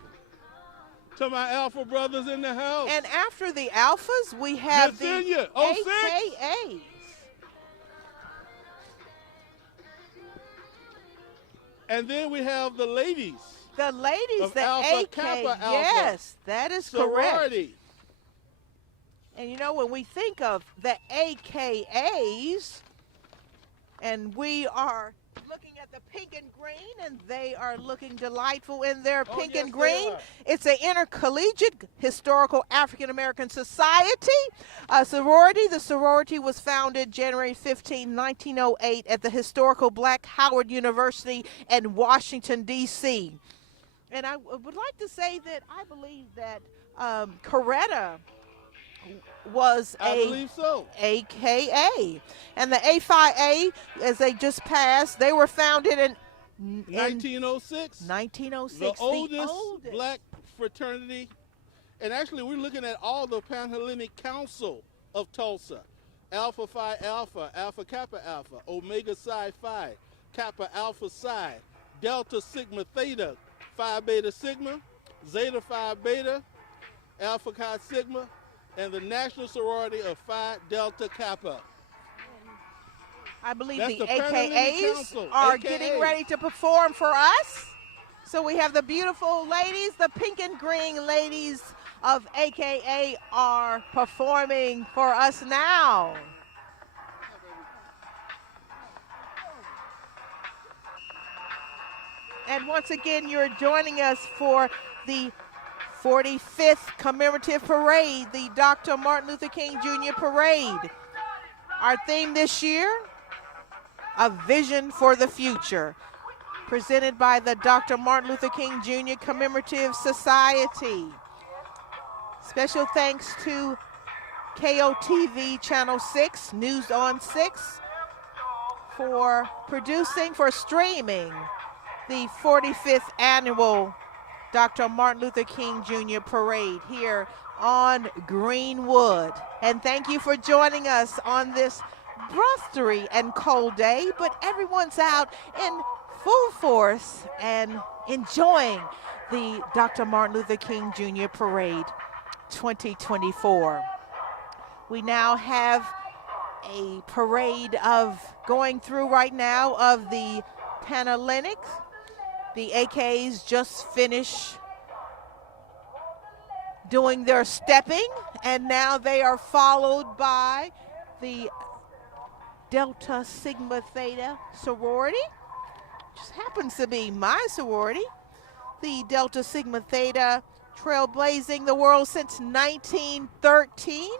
To my alpha brothers in the house. and after the alphas, we have the Virginia, 06. AKAs. And then we have the ladies. The ladies, Of the Alpha AK. Kappa Alpha. Yes, that is correct. Sorority. And you know, when we think of the AKAs, and we are looking at the pink and green, and they are looking delightful in their Oh, pink yes, and they green. are. It's an intercollegiate historical African American society, a sorority. The sorority was founded January 15, 1908 at the historical Black Howard University in Washington, D.C. And I would like to say that I believe that Coretta was I a believe so. AKA. And the A5A, as they just passed, they were founded in 1906. 1906. The oldest black fraternity. And actually, we're looking at all the Panhellenic Council of Tulsa. Alpha Phi Alpha, Alpha Kappa Alpha, Omega Psi Phi, Kappa Alpha Psi, Delta Sigma Theta, Phi Beta Sigma, Zeta Phi Beta, Alpha Chi Sigma, and the National Sorority of Phi Delta Kappa. I believe That's the the Panhellenic AKAs Council, are AKA. getting ready to perform for us. So we have the beautiful ladies, the pink and green ladies of AKA are performing for us now. And once again, you're joining us for the 45th commemorative parade, the Dr. Martin Luther King Jr. Parade. Our theme this year, A Vision for the Future, presented by the Dr. Martin Luther King Jr. Commemorative Society. Special thanks to KOTV Channel 6, News on 6, for producing, for streaming the 45th annual Dr. Martin Luther King Jr. Parade here on Greenwood. And thank you for joining us on this blustery and cold day, but everyone's out in full force and enjoying the Dr. Martin Luther King Jr. Parade 2024. We now have a parade of going through right now of the Panhellenic. The AKs just finished doing their stepping, and now they are followed by the Delta Sigma Theta sorority, just happens to be my sorority. The Delta Sigma Theta, trailblazing the world since 1913.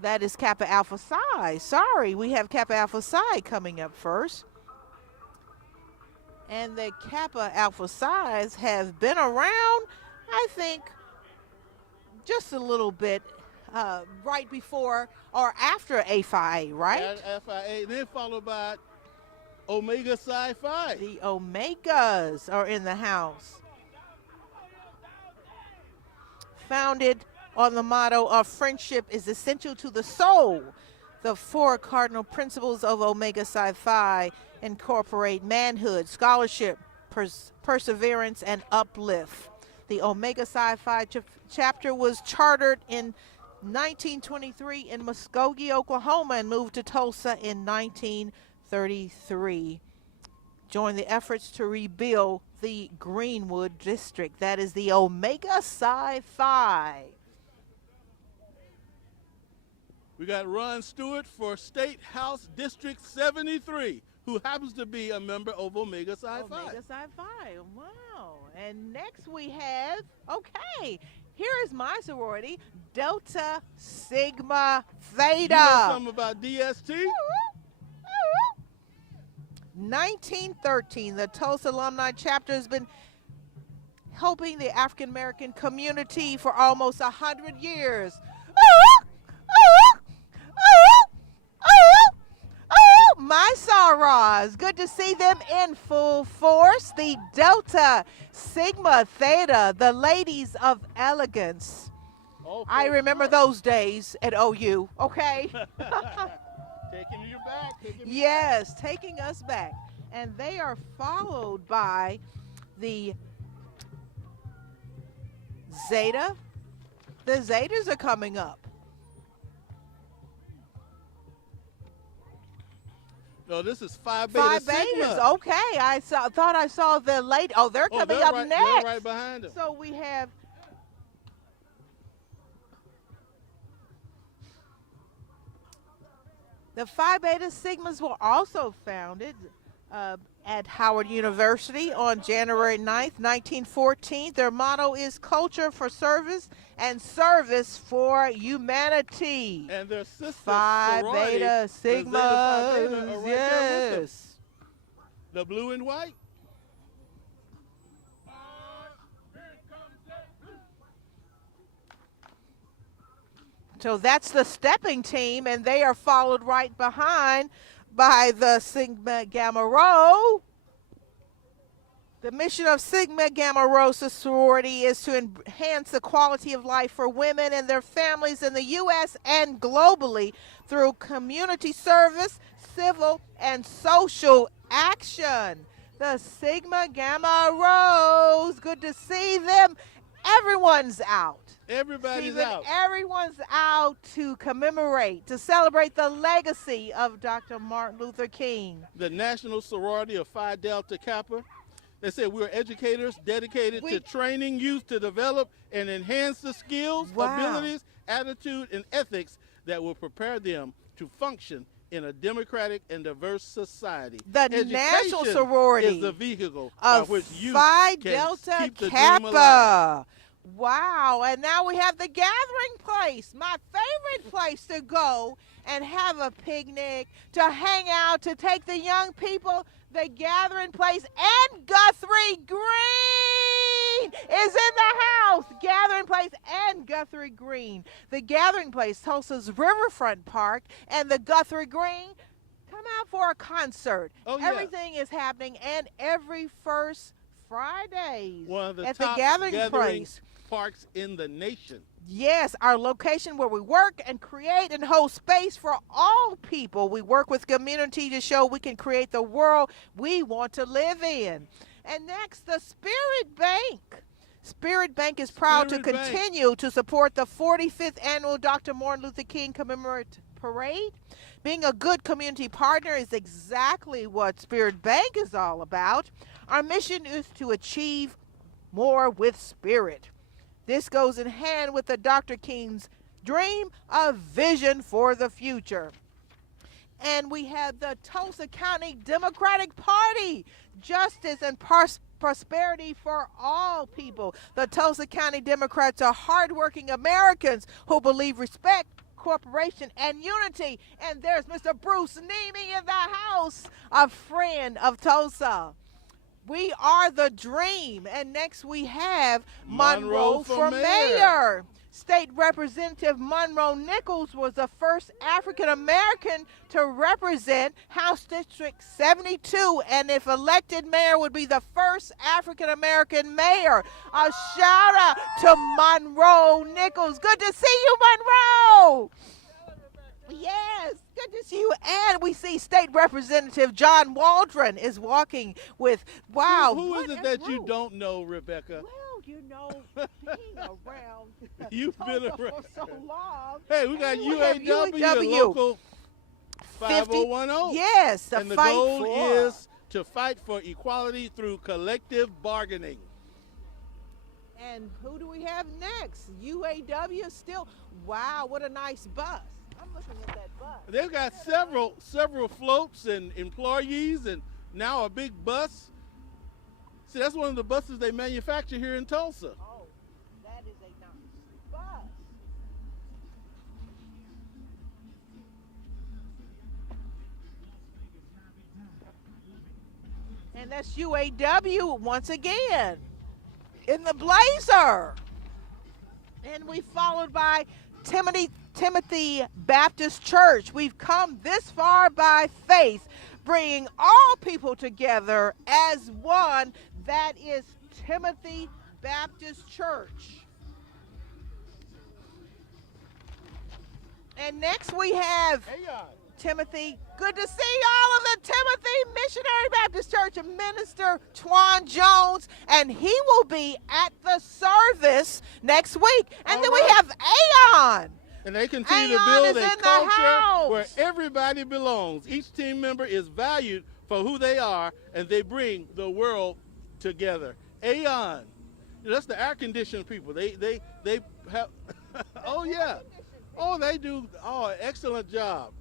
That is Kappa Alpha Psi. Sorry, we have Kappa Alpha Psi coming up first. And the Kappa Alpha Psi's have been around, I think, just a little bit right before or after A5A, right? FIA, then followed by Omega Psi Phi. The Omegas are in the house. Founded on the motto of friendship is essential to the soul. The 4 cardinal principles of Omega Psi Phi incorporate manhood, scholarship, perseverance, and uplift. The Omega Psi Phi chapter was chartered in 1923 in Muskogee, Oklahoma, and moved to Tulsa in 1933. Joined the efforts to rebuild the Greenwood district. That is the Omega Psi Phi. We got Ron Stewart for State House District 73, who happens to be a member of Omega Psi Phi. Omega Psi Phi, wow. And next we have, here is my sorority, Delta Sigma Theta. You know something about DST? 1913, the Tulsa Alumni Chapter has been helping the African American community for almost 100 years. My sorors, good to see them in full force. The Delta Sigma Theta, the ladies of elegance. Oh, I remember those days at OU, okay? Taking you back. Yes, taking us back. And they are followed by the Zeta. The Zetas are coming up. No, this is Phi Beta Phi Sigma. Betas, okay. Thought I saw the late. Oh, they're coming up next. They're right behind them. So we have the Phi Beta Sigmas were also founded at Howard University on January 9th, 1914. Their motto is culture for service and service for humanity. And their sister Phi sorority, Beta the Zeta Phi Beta, Sigmas, are right there with them. yes. The blue and white. So that's the stepping team, and they are followed right behind by the Sigma Gamma Rho. The mission of Sigma Gamma Rho sorority is to enhance the quality of life for women and their families in the U.S. and globally through community service, civil, and social action. The Sigma Gamma Rhos, good to see them. Everyone's out. Everybody's Stephen, out. everyone's out to commemorate, to celebrate the legacy of Dr. Martin Luther King. The National Sorority of Phi Delta Kappa. They said we're educators dedicated to training youth to develop and enhance the skills, abilities, attitude, and ethics that will prepare them to function in a democratic and diverse society. The Education National Sorority is the vehicle by which youth Phi can Delta keep the dream alive. Kappa. Wow, and now we have the gathering place, my favorite place to go and have a picnic, to hang out, to take the young people. The gathering place, and Guthrie Green is in the house. Gathering place and Guthrie Green. The gathering place, Tulsa's Riverfront Park, and the Guthrie Green. Come out for a concert. Oh, yeah. Everything is happening, and every first Fridays One of the at top the gathering place. parks in the nation. Yes, our location where we work and create and hold space for all people. We work with community to show we can create the world we want to live in. And next, the Spirit Bank. Spirit Bank is proud to continue to support the 45th annual Dr. Martin Luther King Commemorative Parade. Being a good community partner is exactly what Spirit Bank is all about. Our mission is to achieve more with spirit. This goes in hand with the Dr. King's dream, a vision for the future. And we have the Tulsa County Democratic Party, justice and prosperity for all people. The Tulsa County Democrats are hardworking Americans who believe respect, cooperation, and unity. And there's Mr. Bruce Nemi in the house, a friend of Tulsa. We are the dream. And next we have Monroe for mayor. State Representative Monroe Nichols was the first African American to represent House District 72, and if elected mayor, would be the first African American mayor. A shout out to Monroe Nichols. Good to see you, Monroe. Yes, good to see you. And we see State Representative John Waldron is walking with, wow. Who is it that you don't know, Rebecca? Well, you know, being around You've been around for so long. Hey, we got UAW, UAW. local 5010. Yes, the and the fight goal for. is to fight for equality through collective bargaining. And who do we have next? UAW still. Wow, what a nice bus. I'm looking at that bus. They've got several floats and employees, and now a big bus. See, that's one of the buses they manufacture here in Tulsa. Oh, that is a nice bus. And that's UAW once again in the blazer. And we followed by Timothy Baptist Church. We've come this far by faith, bringing all people together as one. That is Timothy Baptist Church. And next we have Timothy. Good to see all of the Timothy Missionary Baptist Church and Minister Twan Jones, and he will be at the service next week. And then we have Aeon. And they continue to Aeon build is a in the culture house. where everybody belongs. Each team member is valued for who they are, and they bring the world together. Aeon, that's the air conditioning people. They have. Oh yeah. Oh, they do. Oh, excellent job.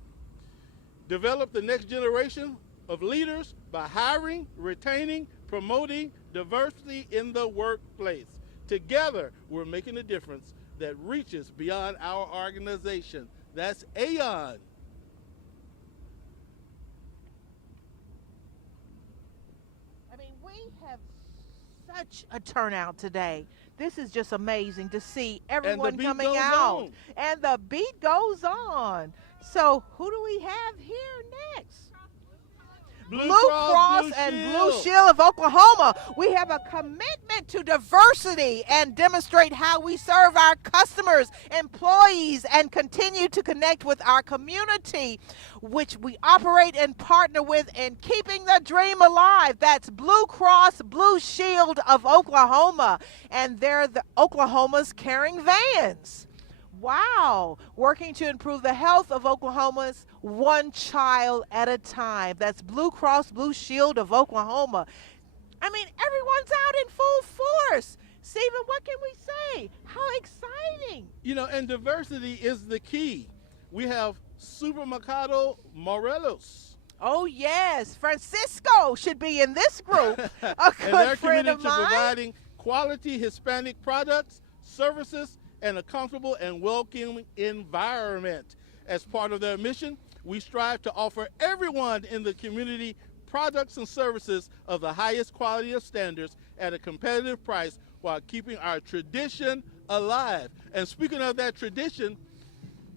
Develop the next generation of leaders by hiring, retaining, promoting diversity in the workplace. Together, we're making a difference that reaches beyond our organization. That's Aeon. I mean, we have such a turnout today. This is just amazing to see everyone beat coming goes out. on. And the beat goes on. So who do we have here next? Blue Cross and Blue Shield of Oklahoma. We have a commitment to diversity and demonstrate how we serve our customers, employees, and continue to connect with our community, which we operate and partner with in keeping the dream alive. That's Blue Cross Blue Shield of Oklahoma, and they're the Oklahoma's carrying vans. Wow, working to improve the health of Oklahoma's one child at a time. That's Blue Cross Blue Shield of Oklahoma. I mean, everyone's out in full force. Stephen, what can we say? How exciting. You know, and diversity is the key. We have Supermercado Morelos. Oh, yes, Francisco should be in this group. A And they're good friend committed of to mine. providing quality Hispanic products, services, and a comfortable and welcoming environment. As part of their mission, we strive to offer everyone in the community products and services of the highest quality of standards at a competitive price while keeping our tradition alive. And speaking of that tradition,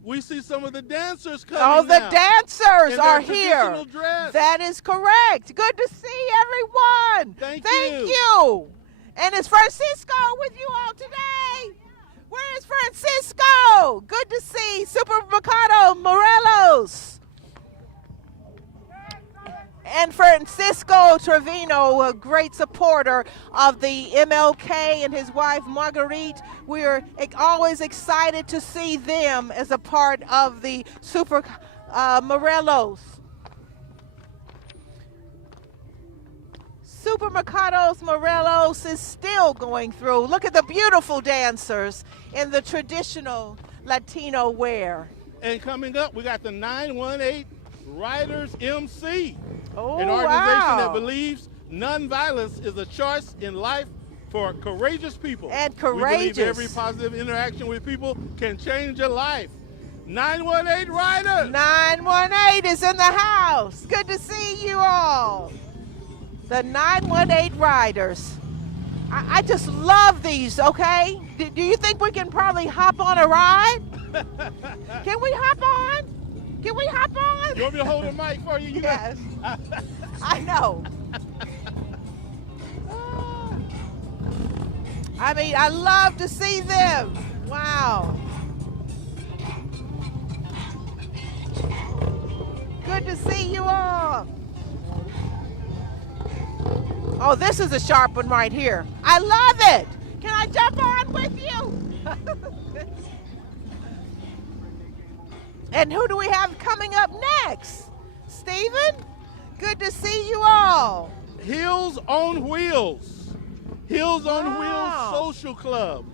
we see some of the dancers coming Oh, the now dancers in their are here. traditional dress. That is correct. Good to see everyone. Thank Thank you. you. And is Francisco with you all today? Where is Francisco? Good to see Supermercado Morelos. And Francisco Trevino, a great supporter of the MLK, and his wife Marguerite. We're always excited to see them as a part of the Morelos. Supermercados Morelos is still going through. Look at the beautiful dancers in the traditional Latino wear. And coming up, we got the 918 Riders MC. Oh, An organization that wow. believes nonviolence is a choice in life for courageous people. And We courageous. believe every positive interaction with people can change your life. 918 Riders. 918 is in the house. Good to see you all. The 918 Riders. I just love these, okay? Do you think we can probably hop on a ride? Can we hop on? Can we hop on? You want me to hold the mic for you? You got- Yes. I know. I mean, I love to see them. Wow. Good to see you all. Oh, this is a sharp one right here. I love it. Can I jump on with you? And who do we have coming up next? Stephen? Good to see you all. Hills on Wheels. Hills on Wow. Wheels Social Club.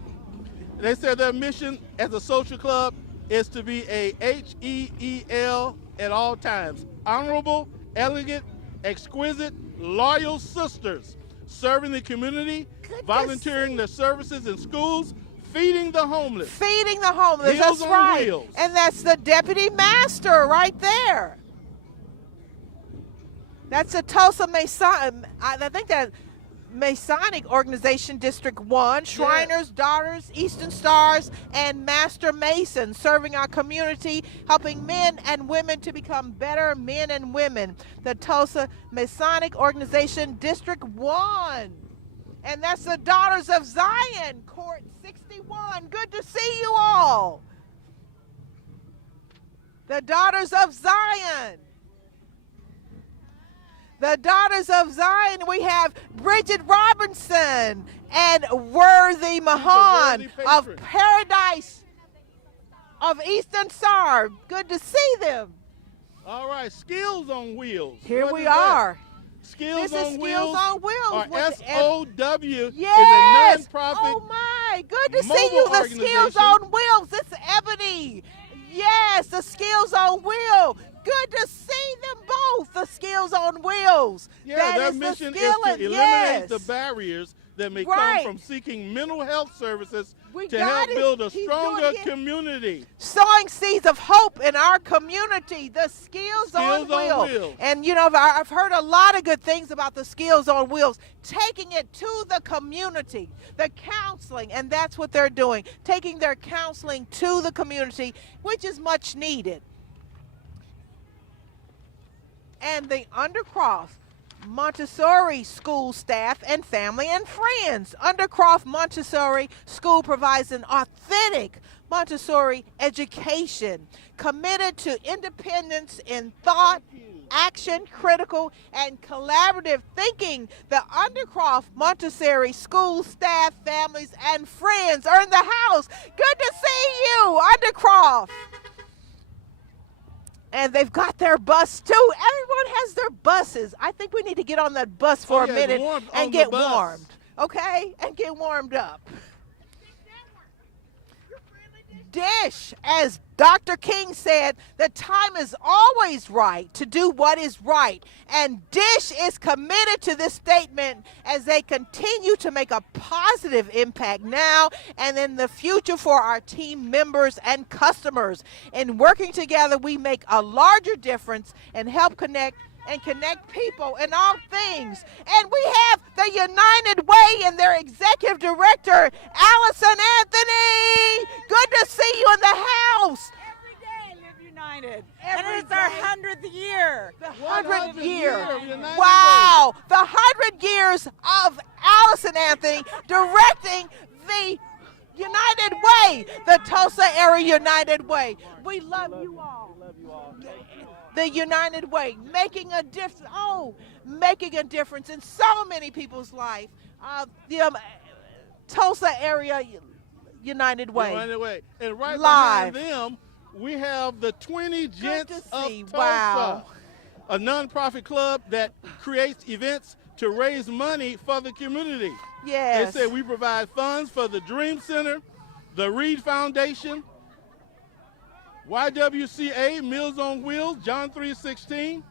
They said their mission as a social club is to be a HEEL at all times. Honorable, elegant, exquisite, loyal sisters, serving the community, Good to volunteering see. their services in schools, feeding the homeless. Feeding the homeless, Heels that's on right. Wheels. And that's the deputy master right there. That's a Tulsa Mason, I think that Masonic Organization District 1, Shriners, Daughters, Eastern Stars, and Master Masons, serving our community, helping men and women to become better men and women. The Tulsa Masonic Organization District 1. And that's the Daughters of Zion, Court 61. Good to see you all. The Daughters of Zion. The Daughters of Zion, we have Bridget Robinson and Worthy Mahan worthy of patron. Paradise of Eastern Star. Good to see them. All right, Skills on Wheels. Here What we is that? are. Skills This is on Skills Wheels, on Wheels or with the SOW, Yes. is a nonprofit. Oh my, good to see mobile you. The organization. Skills on Wheels. This is Ebony. Yes, the Skills on Wheel. Good to see them both. The Skills on Wheels. Yeah, That their is the mission is to skilling, eliminate yes. the barriers that may Right. come from seeking mental health services We to got help it. build a He's stronger doing it. community. Sowing seeds of hope in our community. The Skills on Skills on Wheels. Wheels. And you know, I've heard a lot of good things about the Skills on Wheels. Taking it to the community, the counseling, and that's what they're doing. Taking their counseling to the community, which is much needed. And the Undercroft Montessori school staff and family and friends. Undercroft Montessori School provides an authentic Montessori education committed to independence in thought, action, critical, and collaborative thinking. The Undercroft Montessori school staff, families, and friends are in the house. Good to see you, Undercroft. And they've got their bus too. Everyone has their buses. I think we need to get on that bus for a minute and get warmed. Okay? And get warmed up. Dish, as Dr. King said, the time is always right to do what is right. And Dish is committed to this statement as they continue to make a positive impact now and in the future for our team members and customers. In working together, we make a larger difference and help connect people in all things. And we have the United Way and their executive director, Allison Anthony. Good to see you in the house. Every day live united. Every And it's our day. 100th year. The 100th year. of United Wow. The 100 years of Allison Anthony directing the United Way, the Tulsa Area United Way. We love you all. The United Way, making a difference. Making a difference in so many people's life. The Tulsa Area United Way. United Way. And right Live. behind them, we have the 20 Gents to of see. Tulsa, Wow. a nonprofit club that creates events to raise money for the community. Yes. They say we provide funds for the Dream Center, the Reed Foundation, YWCA, Meals on Wheels, John 3:16,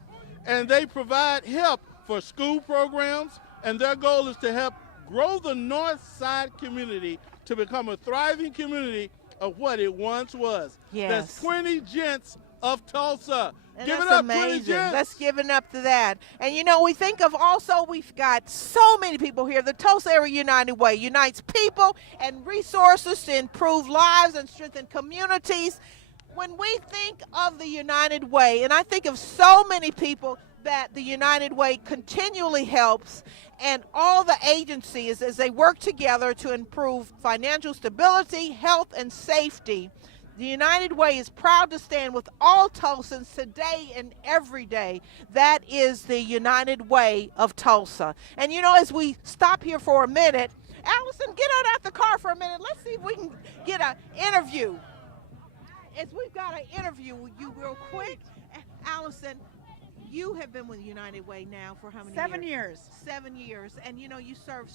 and they provide help for school programs, and their goal is to help grow the North Side community to become a thriving community of what it once was. Yes. That's 20 Gents of Tulsa. And Give that's it up, amazing. 20 Gents. Let's give it up to that. And you know, we think of also, we've got so many people here. The Tulsa Area United Way unites people and resources to improve lives and strengthen communities. When we think of the United Way, and I think of so many people that the United Way continually helps, and all the agencies as they work together to improve financial stability, health, and safety. The United Way is proud to stand with all Tulsans today and every day. That is the United Way of Tulsa. And you know, as we stop here for a minute, Allison, get out the car for a minute. Let's see if we can get an interview. As we've got an interview with you real quick. Allison, you have been with United Way now for how many 7 years? years. 7 years. And you know, you serve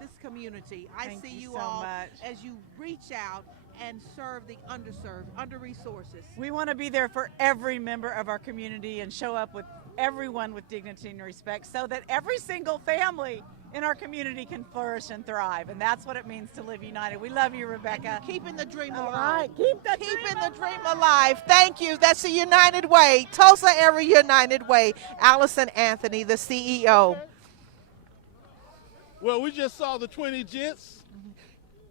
this community. I Thank see you you so all much. as you reach out and serve the underserved, under-resources. We want to be there for every member of our community and show up with everyone with dignity and respect so that every single family in our community can flourish and thrive. And that's what it means to live united. We love you, Rebecca. Keeping the dream All alive. right, keep the Keeping dream the dream alive. Thank you. That's the United Way, Tulsa Area United Way. Allison Anthony, the CEO. Well, we just saw the 20 Gents,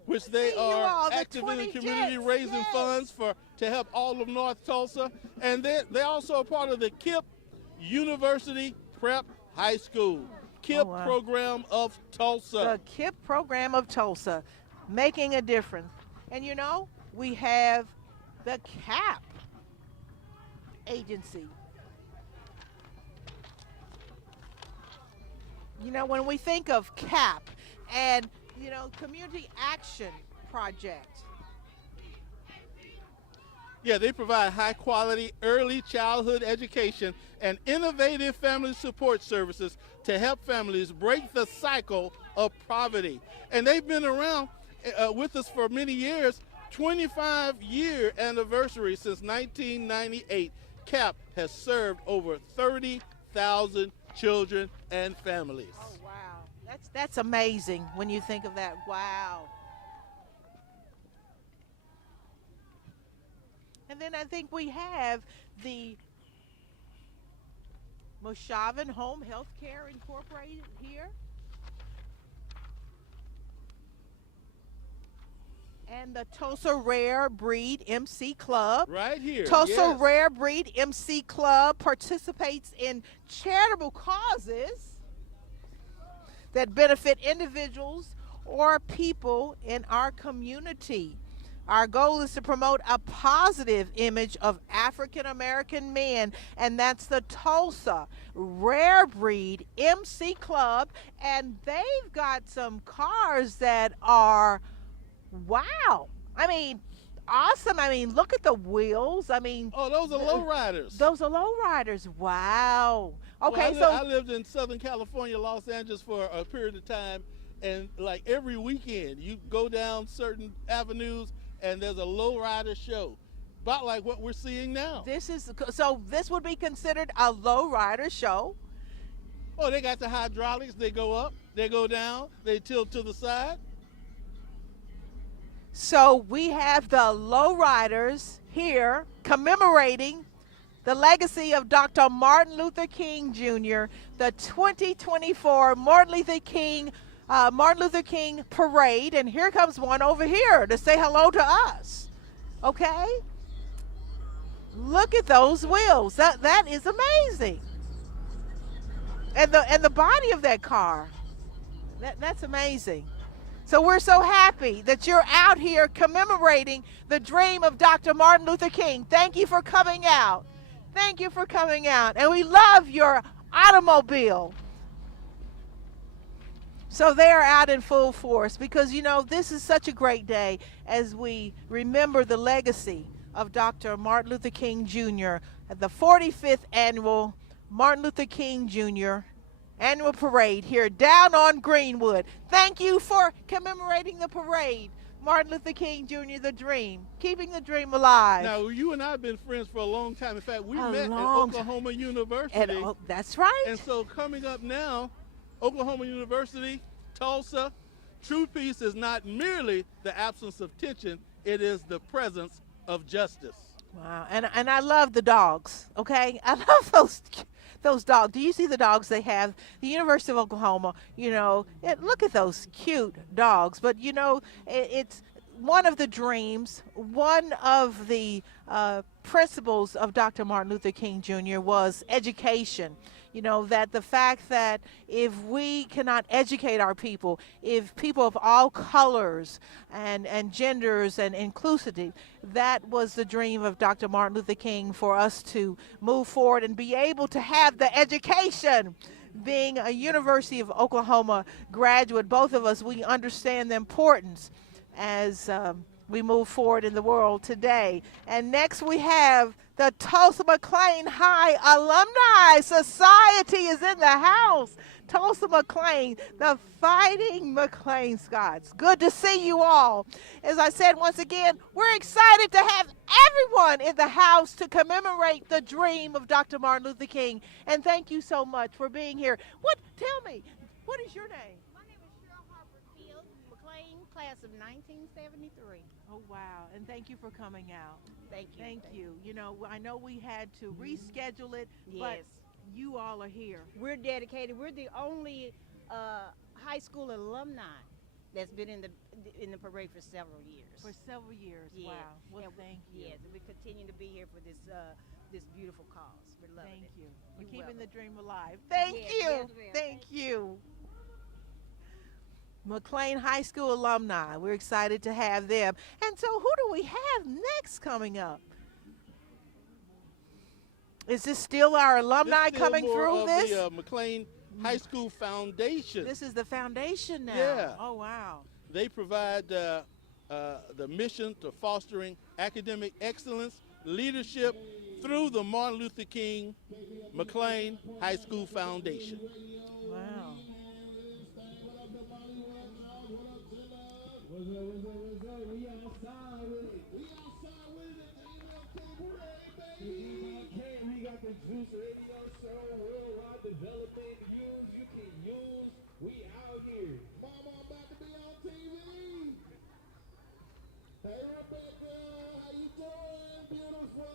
which they See you are all, the active in the 20 community, Gents, raising yes. funds to help all of North Tulsa. And they're also a part of the KIPP University Prep High School, KIPP wow. program of Tulsa. The KIPP program of Tulsa, making a difference. And you know, we have the CAP agency. You know, when we think of CAP and, you know, Community Action Project. Yeah, they provide high quality early childhood education and innovative family support services to help families break the cycle of poverty. And they've been around with us for many years, 25-year anniversary since 1998. CAP has served over 30,000 children and families. Oh, wow. That's amazing when you think of that. Wow. And then I think we have the Moshavan Home Health Care Incorporated here. And the Tulsa Rare Breed MC Club. Right here. Tulsa yes. Rare Breed MC Club participates in charitable causes that benefit individuals or people in our community. Our goal is to promote a positive image of African American men, and that's the Tulsa Rare Breed MC Club. And they've got some cars that are, wow. I mean, awesome. I mean, look at the wheels. I mean, Oh, those are lowriders. those are lowriders. Wow. Okay, well, I so lived in Southern California, Los Angeles for a period of time, and like every weekend, you go down certain avenues, and there's a lowrider show, about like what we're seeing now. this would be considered a lowrider show. Oh, they got the hydraulics. They go up, they go down, they tilt to the side. So we have the lowriders here commemorating the legacy of Dr. Martin Luther King Jr., the 2024 Martin Luther King Parade. And here comes one over here to say hello to us. Okay? Look at those wheels. That is amazing. And the body of that car. That's amazing. So we're so happy that you're out here commemorating the dream of Dr. Martin Luther King. Thank you for coming out. Thank you for coming out. And we love your automobile. So they're out in full force because, you know, this is such a great day as we remember the legacy of Dr. Martin Luther King Jr. at the 45th annual Martin Luther King Jr. annual parade here down on Greenwood. Thank you for commemorating the parade. Martin Luther King Jr., the dream, keeping the dream alive. Now, you and I have been friends for a long time. In fact, we A met at long Oklahoma University. And, that's right. And so coming up now, Oklahoma University, Tulsa, true peace is not merely the absence of tension, it is the presence of justice. Wow, and I love the dogs, okay? I love those dogs. Do you see the dogs they have? The University of Oklahoma, you know, look at those cute dogs. But, you know, it's one of the dreams, one of the principles of Dr. Martin Luther King Jr. was education. You know, that the fact that if we cannot educate our people, if people of all colors and genders and inclusivity, that was the dream of Dr. Martin Luther King for us to move forward and be able to have the education. Being a University of Oklahoma graduate, both of us, we understand the importance as we move forward in the world today. And next we have the Tulsa McLean High Alumni Society is in the house. Tulsa McLean, the Fighting McLean Scots. Good to see you all. As I said once again, we're excited to have everyone in the house to commemorate the dream of Dr. Martin Luther King. And thank you so much for being here. Tell me, what is your name? My name is Cheryl Harper Field, McLean, class of 1973. Oh, wow. And thank you for coming out. Thank you. Thank you. You know, I know we had to reschedule it, but Yes. you all are here. We're dedicated. We're the only high school alumni that's been in the parade for several years. For several years. Yes. Wow. Well, And thank you. Yes, and we continue to be here for this beautiful cause. We're loving Thank it. you for You're keeping the welcome. dream alive. Thank Yes, you. yes, ma'am. Thank you. McLean High School alumni. We're excited to have them. And so who do we have next coming up? Is this still our alumni This is still coming more through of this? The McLean High School Foundation. This is the foundation now. Yeah. Oh, wow. They provide the mission to fostering academic excellence, leadership through the Martin Luther King McLean High School Foundation. Wow. Juice Radio Show, worldwide developing news you can use. We out here. Mama, I'm about to be on TV. Hey, Rebecca, how you doing? beautiful.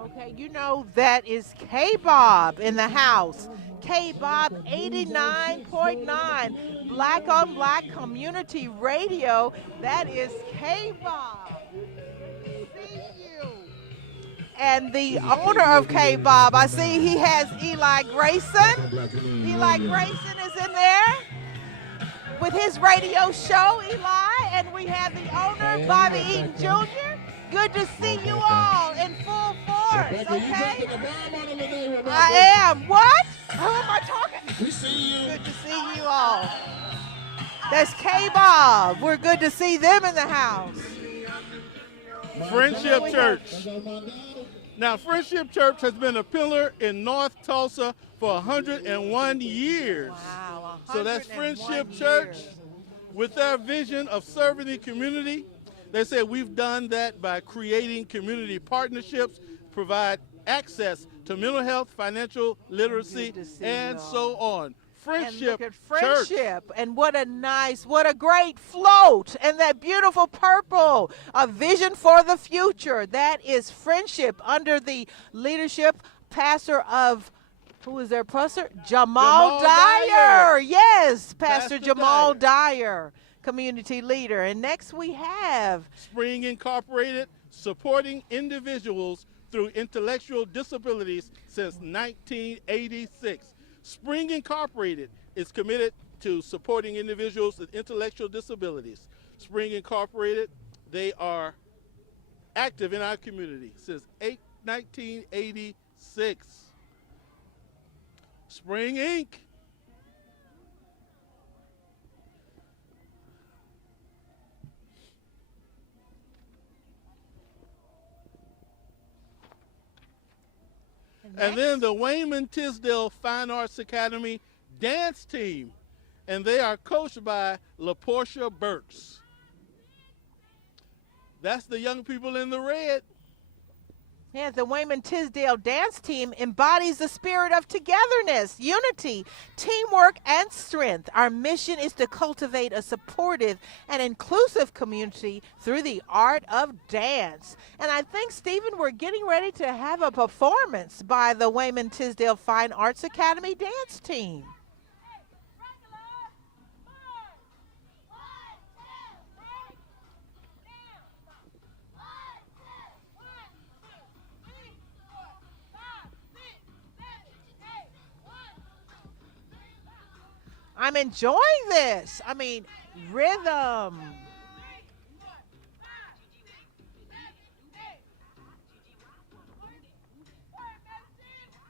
Okay, you know that is K-Bob in the house. K-Bob 89.9, Black on Black Community Radio. That is K-Bob. See you. And the owner of K-Bob, I see he has Eli Grayson. Eli Grayson is in there with his radio show, Eli. And we have the owner, Bobby Eaton Jr. Good to see you all in full force, okay? I am. What? Who am I talking to? We see you. Good to see you all. That's K-Bob. We're good to see them in the house. Friendship Church. Now, Friendship Church has been a pillar in North Tulsa for 101 years. Wow, So that's 101 Friendship Church years. with their vision of serving the community. They say we've done that by creating community partnerships, provide access to mental health, financial literacy, Good to see and you all. so on. And Friendship look at Church. Friendship. And what a great float. And that beautiful purple. A vision for the future. That is Friendship under the leadership pastor of, who is their pastor? Jamal Dyer. Yes, Pastor Jamal Dyer, community leader. And next we have Spring Incorporated, supporting individuals through intellectual disabilities since 1986. Spring Incorporated is committed to supporting individuals with intellectual disabilities. Spring Incorporated, they are active in our community since 1986. Spring Inc. And then the Wayman Tisdale Fine Arts Academy dance team, and they are coached by LaPortia Burks. That's the young people in the red. Yes, the Wayman Tisdale dance team embodies the spirit of togetherness, unity, teamwork, and strength. Our mission is to cultivate a supportive and inclusive community through the art of dance. And I think, Stephen, we're getting ready to have a performance by the Wayman Tisdale Fine Arts Academy dance team. I'm enjoying this. I mean, rhythm.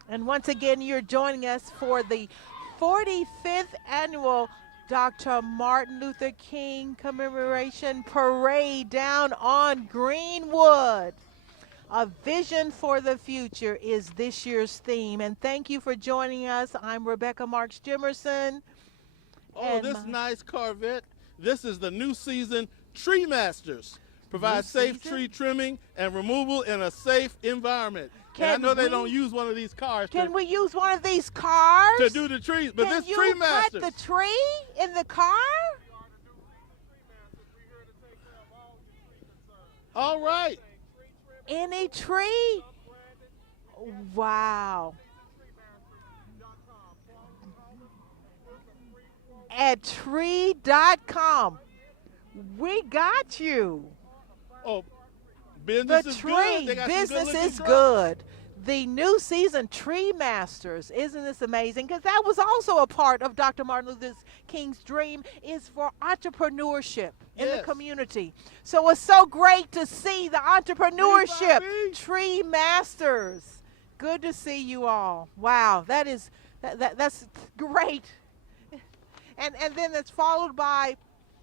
And once again, you're joining us for the 45th annual Dr. Martin Luther King Commemoration Parade down on Greenwood. A vision for the future is this year's theme. And thank you for joining us. I'm Rebecca Marks Jimerson. Oh, this nice Corvette. This is the new season Tree Masters. Provide safe tree trimming and removal in a safe environment. And I know they don't use one of these cars. Can we use one of these cars? To do the trees, but this Tree Masters. Can you cut the tree in the car? All right. Any tree? Wow. At tree.com. We got you. Oh, business is good. They got some business good-looking is trucks. good. The new season, Tree Masters, isn't this amazing? Because that was also a part of Dr. Martin Luther King's dream, is for entrepreneurship in the community. So it's so great to see the entrepreneurship, Tree Masters. Good to see you all. Wow, that's great. And then it's followed by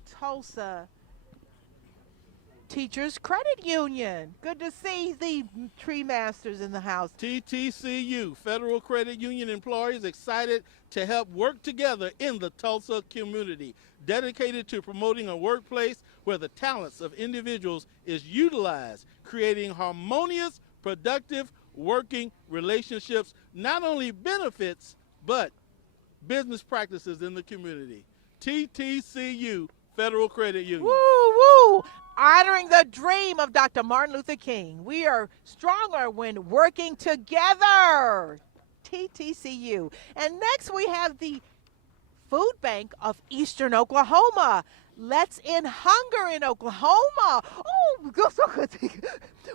Tulsa Teachers Credit Union. Good to see the Tree Masters in the house. TTCU, Federal Credit Union employees excited to help work together in the Tulsa community, dedicated to promoting a workplace where the talents of individuals is utilized, creating harmonious, productive working relationships, not only benefits, but business practices in the community. TTCU, Federal Credit Union. Woo, woo. Honoring the dream of Dr. Martin Luther King. We are stronger when working together. TTCU. And next we have the Food Bank of Eastern Oklahoma. Let's end hunger in Oklahoma. Oh, so good.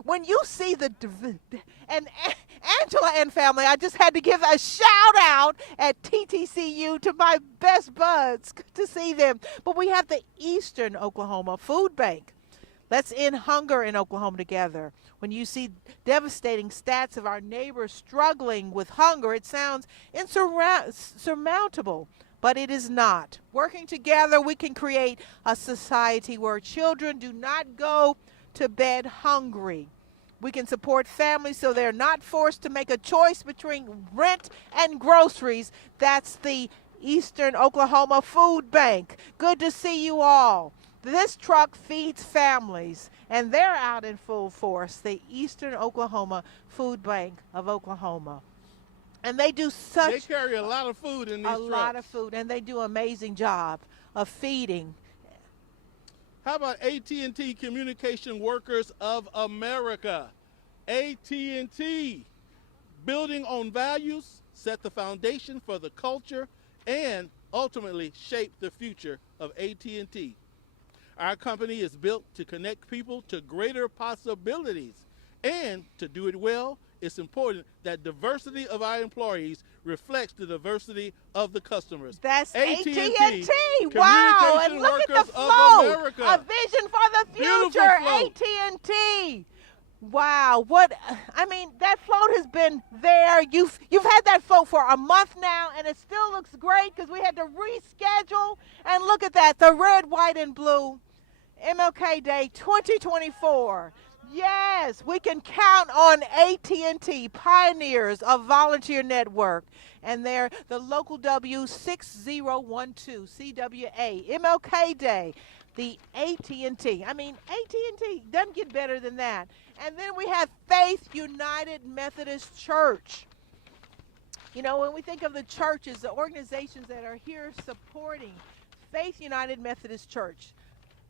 When you see and Angela and family, I just had to give a shout out at TTCU to my best buds. Good to see them. But we have the Eastern Oklahoma Food Bank. Let's end hunger in Oklahoma together. When you see devastating stats of our neighbors struggling with hunger, it sounds insurmountable. But it is not. Working together, we can create a society where children do not go to bed hungry. We can support families so they're not forced to make a choice between rent and groceries. That's the Eastern Oklahoma Food Bank. Good to see you all. This truck feeds families, and they're out in full force, the Eastern Oklahoma Food Bank of Oklahoma. And they do They carry a lot of food in these trucks. A lot of food, and they do an amazing job of feeding. How about AT&T Communication Workers of America? AT&T, building on values, set the foundation for the culture, and ultimately shape the future of AT&T. Our company is built to connect people to greater possibilities, and to do it well, it's important that diversity of our employees reflects the diversity of the customers. That's AT&T. Wow, and look at the float. A vision for the future. AT&T. Wow, that float has been there. You've had that float for a month now, and it still looks great because we had to reschedule. And look at that, the red, white, and blue MLK Day 2024. Yes, we can count on AT&T, pioneers of volunteer network, and they're the local W6012 CWA MLK Day, the AT&T. AT&T doesn't get better than that. And then we have Faith United Methodist Church. When we think of the churches, the organizations that are here supporting Faith United Methodist Church,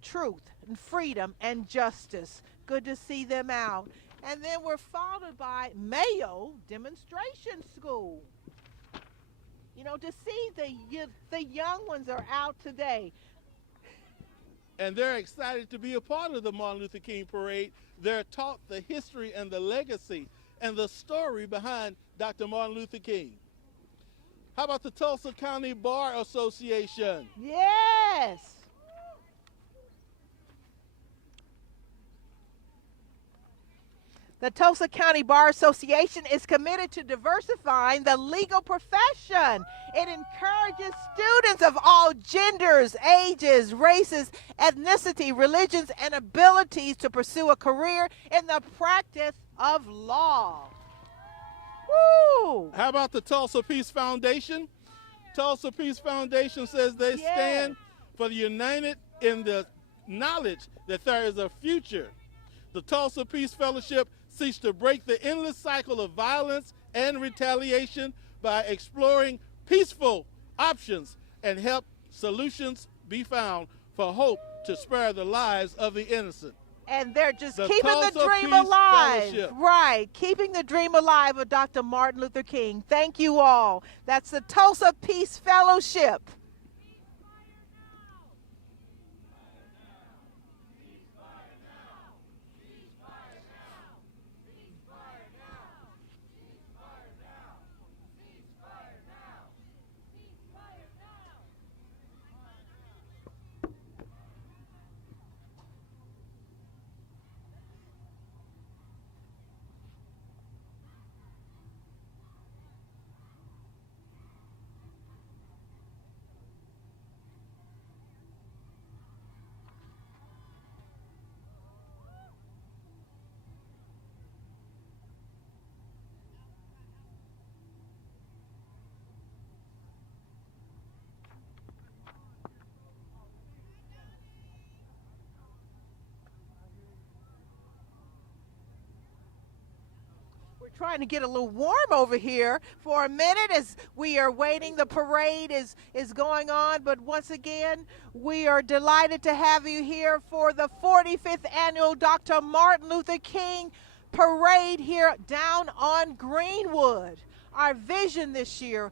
truth and freedom and justice. Good to see them out. And then we're followed by Mayo Demonstration School. To see the young ones are out today. And they're excited to be a part of the Martin Luther King Parade. They're taught the history and the legacy and the story behind Dr. Martin Luther King. How about the Tulsa County Bar Association? Yes. The Tulsa County Bar Association is committed to diversifying the legal profession. It encourages students of all genders, ages, races, ethnicity, religions, and abilities to pursue a career in the practice of law. Woo! How about the Tulsa Peace Foundation? Tulsa Peace Foundation says they stand for the united in the knowledge that there is a future. The Tulsa Peace Fellowship seeks to break the endless cycle of violence and retaliation by exploring peaceful options and help solutions be found for hope to spare the lives of the innocent. And they're just keeping Tulsa the dream Peace alive. Fellowship. Right, keeping the dream alive of Dr. Martin Luther King. Thank you all. That's the Tulsa Peace Fellowship. trying to get a little warm over here for a minute as we are waiting. The parade is going on, but once again, we are delighted to have you here for the 45th annual Dr. Martin Luther King parade here down on Greenwood. Our vision this year,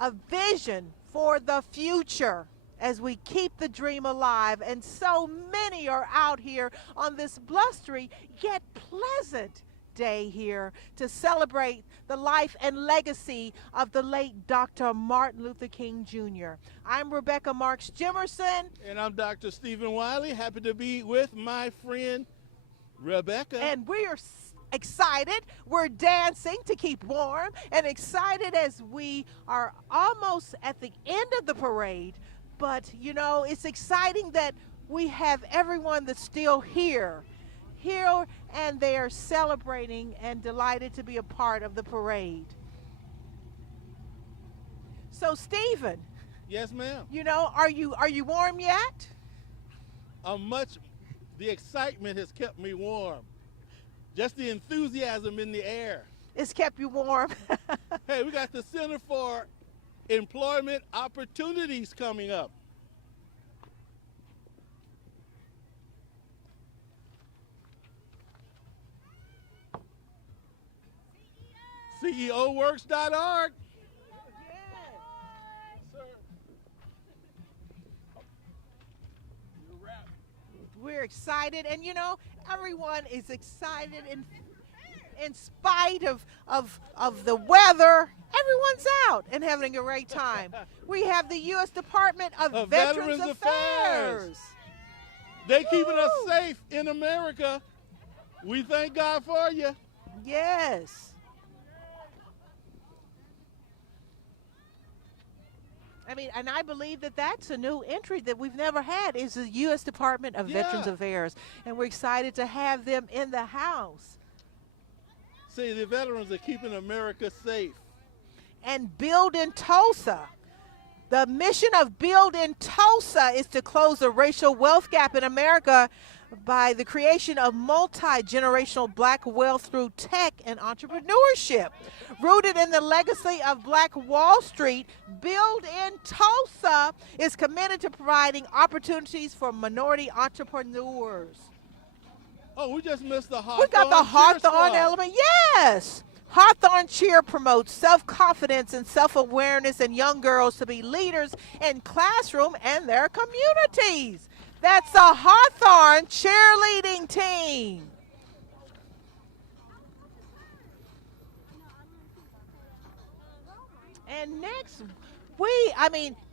a vision for the future as we keep the dream alive. And so many are out here on this blustery yet pleasant day here to celebrate the life and legacy of the late Dr. Martin Luther King Jr. I'm Rebecca Marks Jimerson. And I'm Dr. Stephen Wiley. Happy to be with my friend Rebecca. And we are excited. We're dancing to keep warm and excited as we are almost at the end of the parade. But, you know, it's exciting that we have everyone that's still here, and they are celebrating and delighted to be a part of the parade. So, Stephen. Yes, ma'am. You know, are you warm yet? The excitement has kept me warm. Just the enthusiasm in the air. It's kept you warm. Hey, we got the Center for Employment Opportunities coming up. CEOworks.org. We're excited, and you know, everyone is excited in spite of the weather. Everyone's out and having a great time. We have the U.S. Department of Veterans Affairs. They keeping us safe in America. We thank God for you. Yes. I mean, and I believe that that's a new entry that we've never had is the U.S. Department of Veterans Affairs. And we're excited to have them in the house. See, the veterans are keeping America safe. And Build in Tulsa. The mission of Build in Tulsa is to close the racial wealth gap in America by the creation of multi-generational black wealth through tech and entrepreneurship. Rooted in the legacy of Black Wall Street, Build in Tulsa is committed to providing opportunities for minority entrepreneurs. Oh, we just missed the Hawthorne. We got the Hawthorne element. Yes. Hawthorne Cheer promotes self-confidence and self-awareness in young girls to be leaders in classroom and their communities. That's a Hawthorne cheerleading team. And next,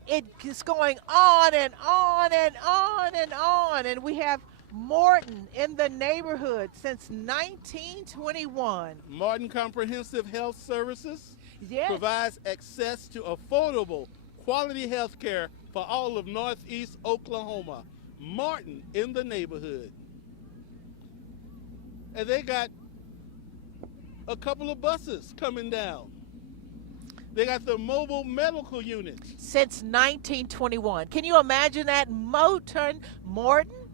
it's going on and on and on and on. And we have Morton in the neighborhood since 1921. Morton Comprehensive Health Services provides access to affordable, quality health care for all of Northeast Oklahoma. Morton in the neighborhood. And they got a couple of buses coming down. They got the mobile medical units. Since 1921. Can you imagine that? Morton,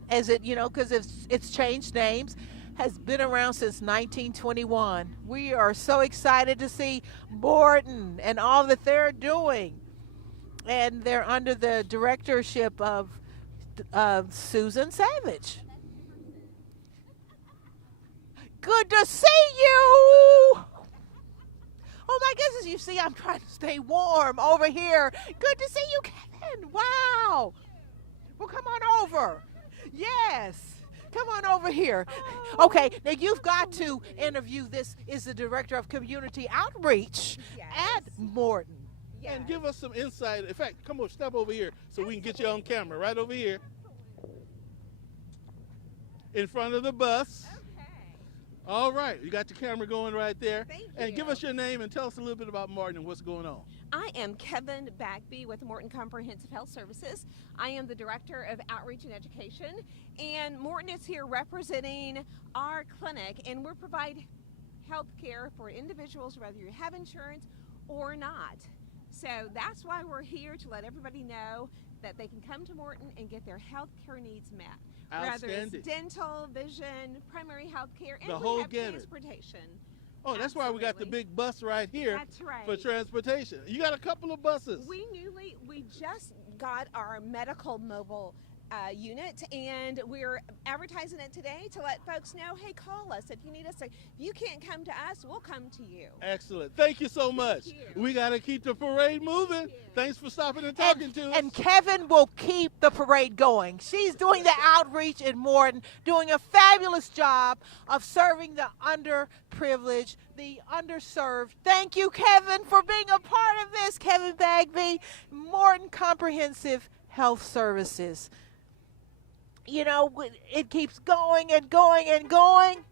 as it, you know, because it's changed names, has been around since 1921. We are so excited to see Morton and all that they're doing. And they're under the directorship of Susan Savage. Good to see you. Oh my goodness, you see I'm trying to stay warm over here. Good to see you, Kevin. Wow. Well, come on over. Yes. Come on over here. Okay, now you've got to interview. This is the Director of Community Outreach at Morton. And give us some insight. In fact, come on, step over here so we can get you on camera. Right over here. In front of the bus. Okay. All right. You got your camera going right there. Thank And you. give us your name and tell us a little bit about Morton and what's going on. I am Kevin Bagby with Morton Comprehensive Health Services. I am the Director of Outreach and Education. And Morton is here representing our clinic, and we provide health care for individuals whether you have insurance or not. So that's why we're here, to let everybody know that they can come to Morton and get their health care needs met. Whether it's dental, vision, primary health care, and The we whole have gamut. transportation. Oh, that's why we got the Absolutely. big bus right here That's right. for transportation. You got a couple of buses. We just got our medical mobile unit, and we're advertising it today to let folks know, hey, call us if you need us. If you can't come to us, we'll come to you. Excellent. Thank you so much. you. We got to keep the parade moving. Thanks for stopping and talking to us. And Kevin will keep the parade going. She's doing the outreach in Morton, doing a fabulous job of serving the underprivileged, the underserved. Thank you, Kevin, for being a part of this. Kevin Bagby, Morton Comprehensive Health Services. You know, it keeps going and going and going.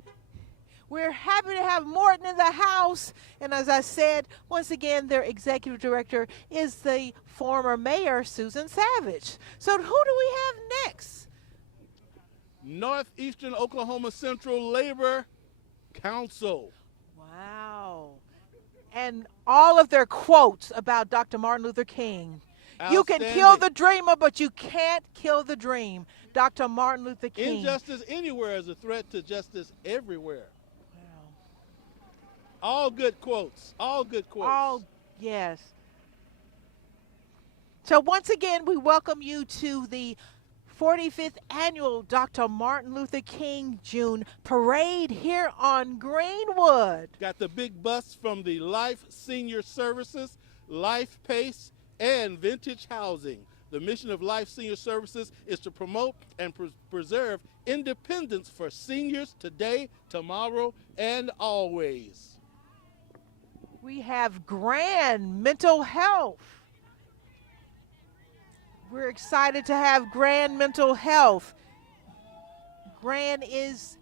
We're happy to have Morton in the house. And as I said, once again, their executive director is the former mayor, Susan Savage. So who do we have next? Northeastern Oklahoma Central Labor Council. Wow. And all of their quotes about Dr. Martin Luther King. You can kill the dreamer, but you can't kill the dream. Dr. Martin Luther King. Injustice anywhere is a threat to justice everywhere. Wow. All good quotes. All good quotes. All, yes. So once again, we welcome you to the 45th annual Dr. Martin Luther King June Parade here on Greenwood. Got the big bus from the Life Senior Services, Life Pace, and Vintage Housing. The mission of Life Senior Services is to promote and preserve independence for seniors today, tomorrow, and always. We have Grand Mental Health. We're excited to have Grand Mental Health. Grand is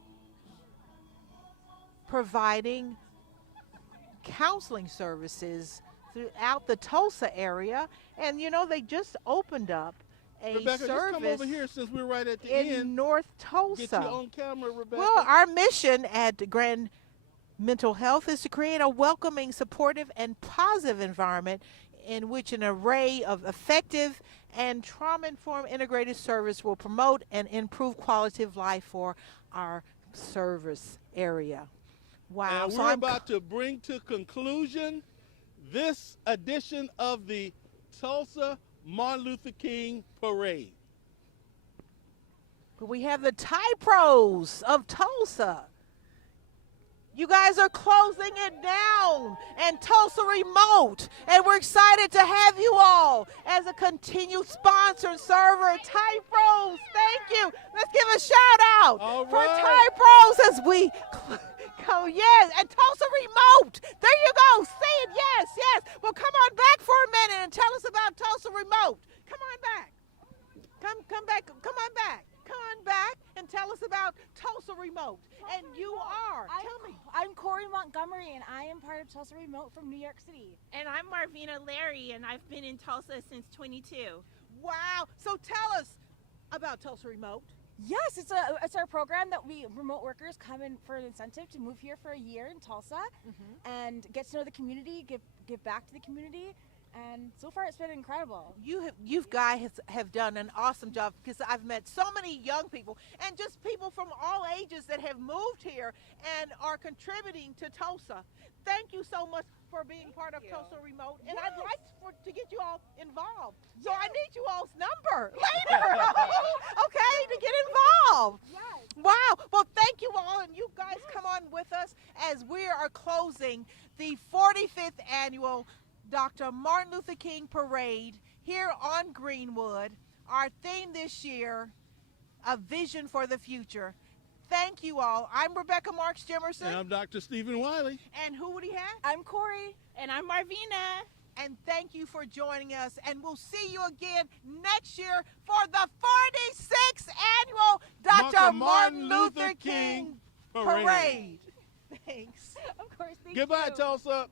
providing counseling services throughout the Tulsa area. And, you know, they just opened up a Rebecca, service just come over here since we're right at the in end. North Tulsa. Get you on camera, Rebecca. Well, our mission at Grand Mental Health is to create a welcoming, supportive, and positive environment in which an array of effective and trauma-informed integrated service will promote and improve quality of life for our service area. Wow. And So we're about to bring to conclusion this edition of the Tulsa Martin Luther King Parade. we have the Thai Pros of Tulsa. You guys are closing it down, and Tulsa Remote, and we're excited to have you all as a continued sponsor and server. Thai Pros, thank you. Let's give a shout out for Thai Pros as we go. Yes, and Tulsa Remote. There you go. See it. Yes, yes. Well, come on back for a minute and tell us about Tulsa Remote. Come on back. Come back. Come on back. Come on back and tell us about Tulsa Remote. And you are. Tell me. I'm Corey Montgomery, and I am part of Tulsa Remote from New York City. And I'm Marvina Larry, and I've been in Tulsa since 22. Wow. So tell us about Tulsa Remote. Yes, it's our program that we remote workers come in for an incentive to move here for a year in Tulsa and get to know the community, give back to the community. And so far, it's been incredible. You guys have done an awesome job, because I've met so many young people and just people from all ages that have moved here and are contributing to Tulsa. Thank you so much for being part of Tulsa Remote. And I'd like to get you all involved. So I need you all's number later, okay, to get involved. Yes. Wow. Well, thank you all. And you guys come on with us as we are closing the 45th annual Dr. Martin Luther King Parade here on Greenwood. Our theme this year, A Vision for the Future. Thank you all. I'm Rebecca Marks Jimerson. And I'm Dr. Stephen Wiley. And who would he have? I'm Corey. And I'm Marvina. And thank you for joining us. And we'll see you again next year for the 46th annual Dr. Martin Luther King Parade. Thanks. Of course, thank Goodbye, you. Tulsa.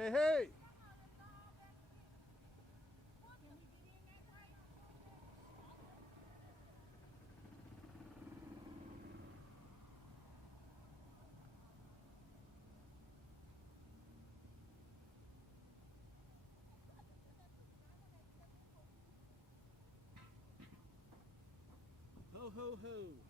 Hey, hey. Ho, ho, ho.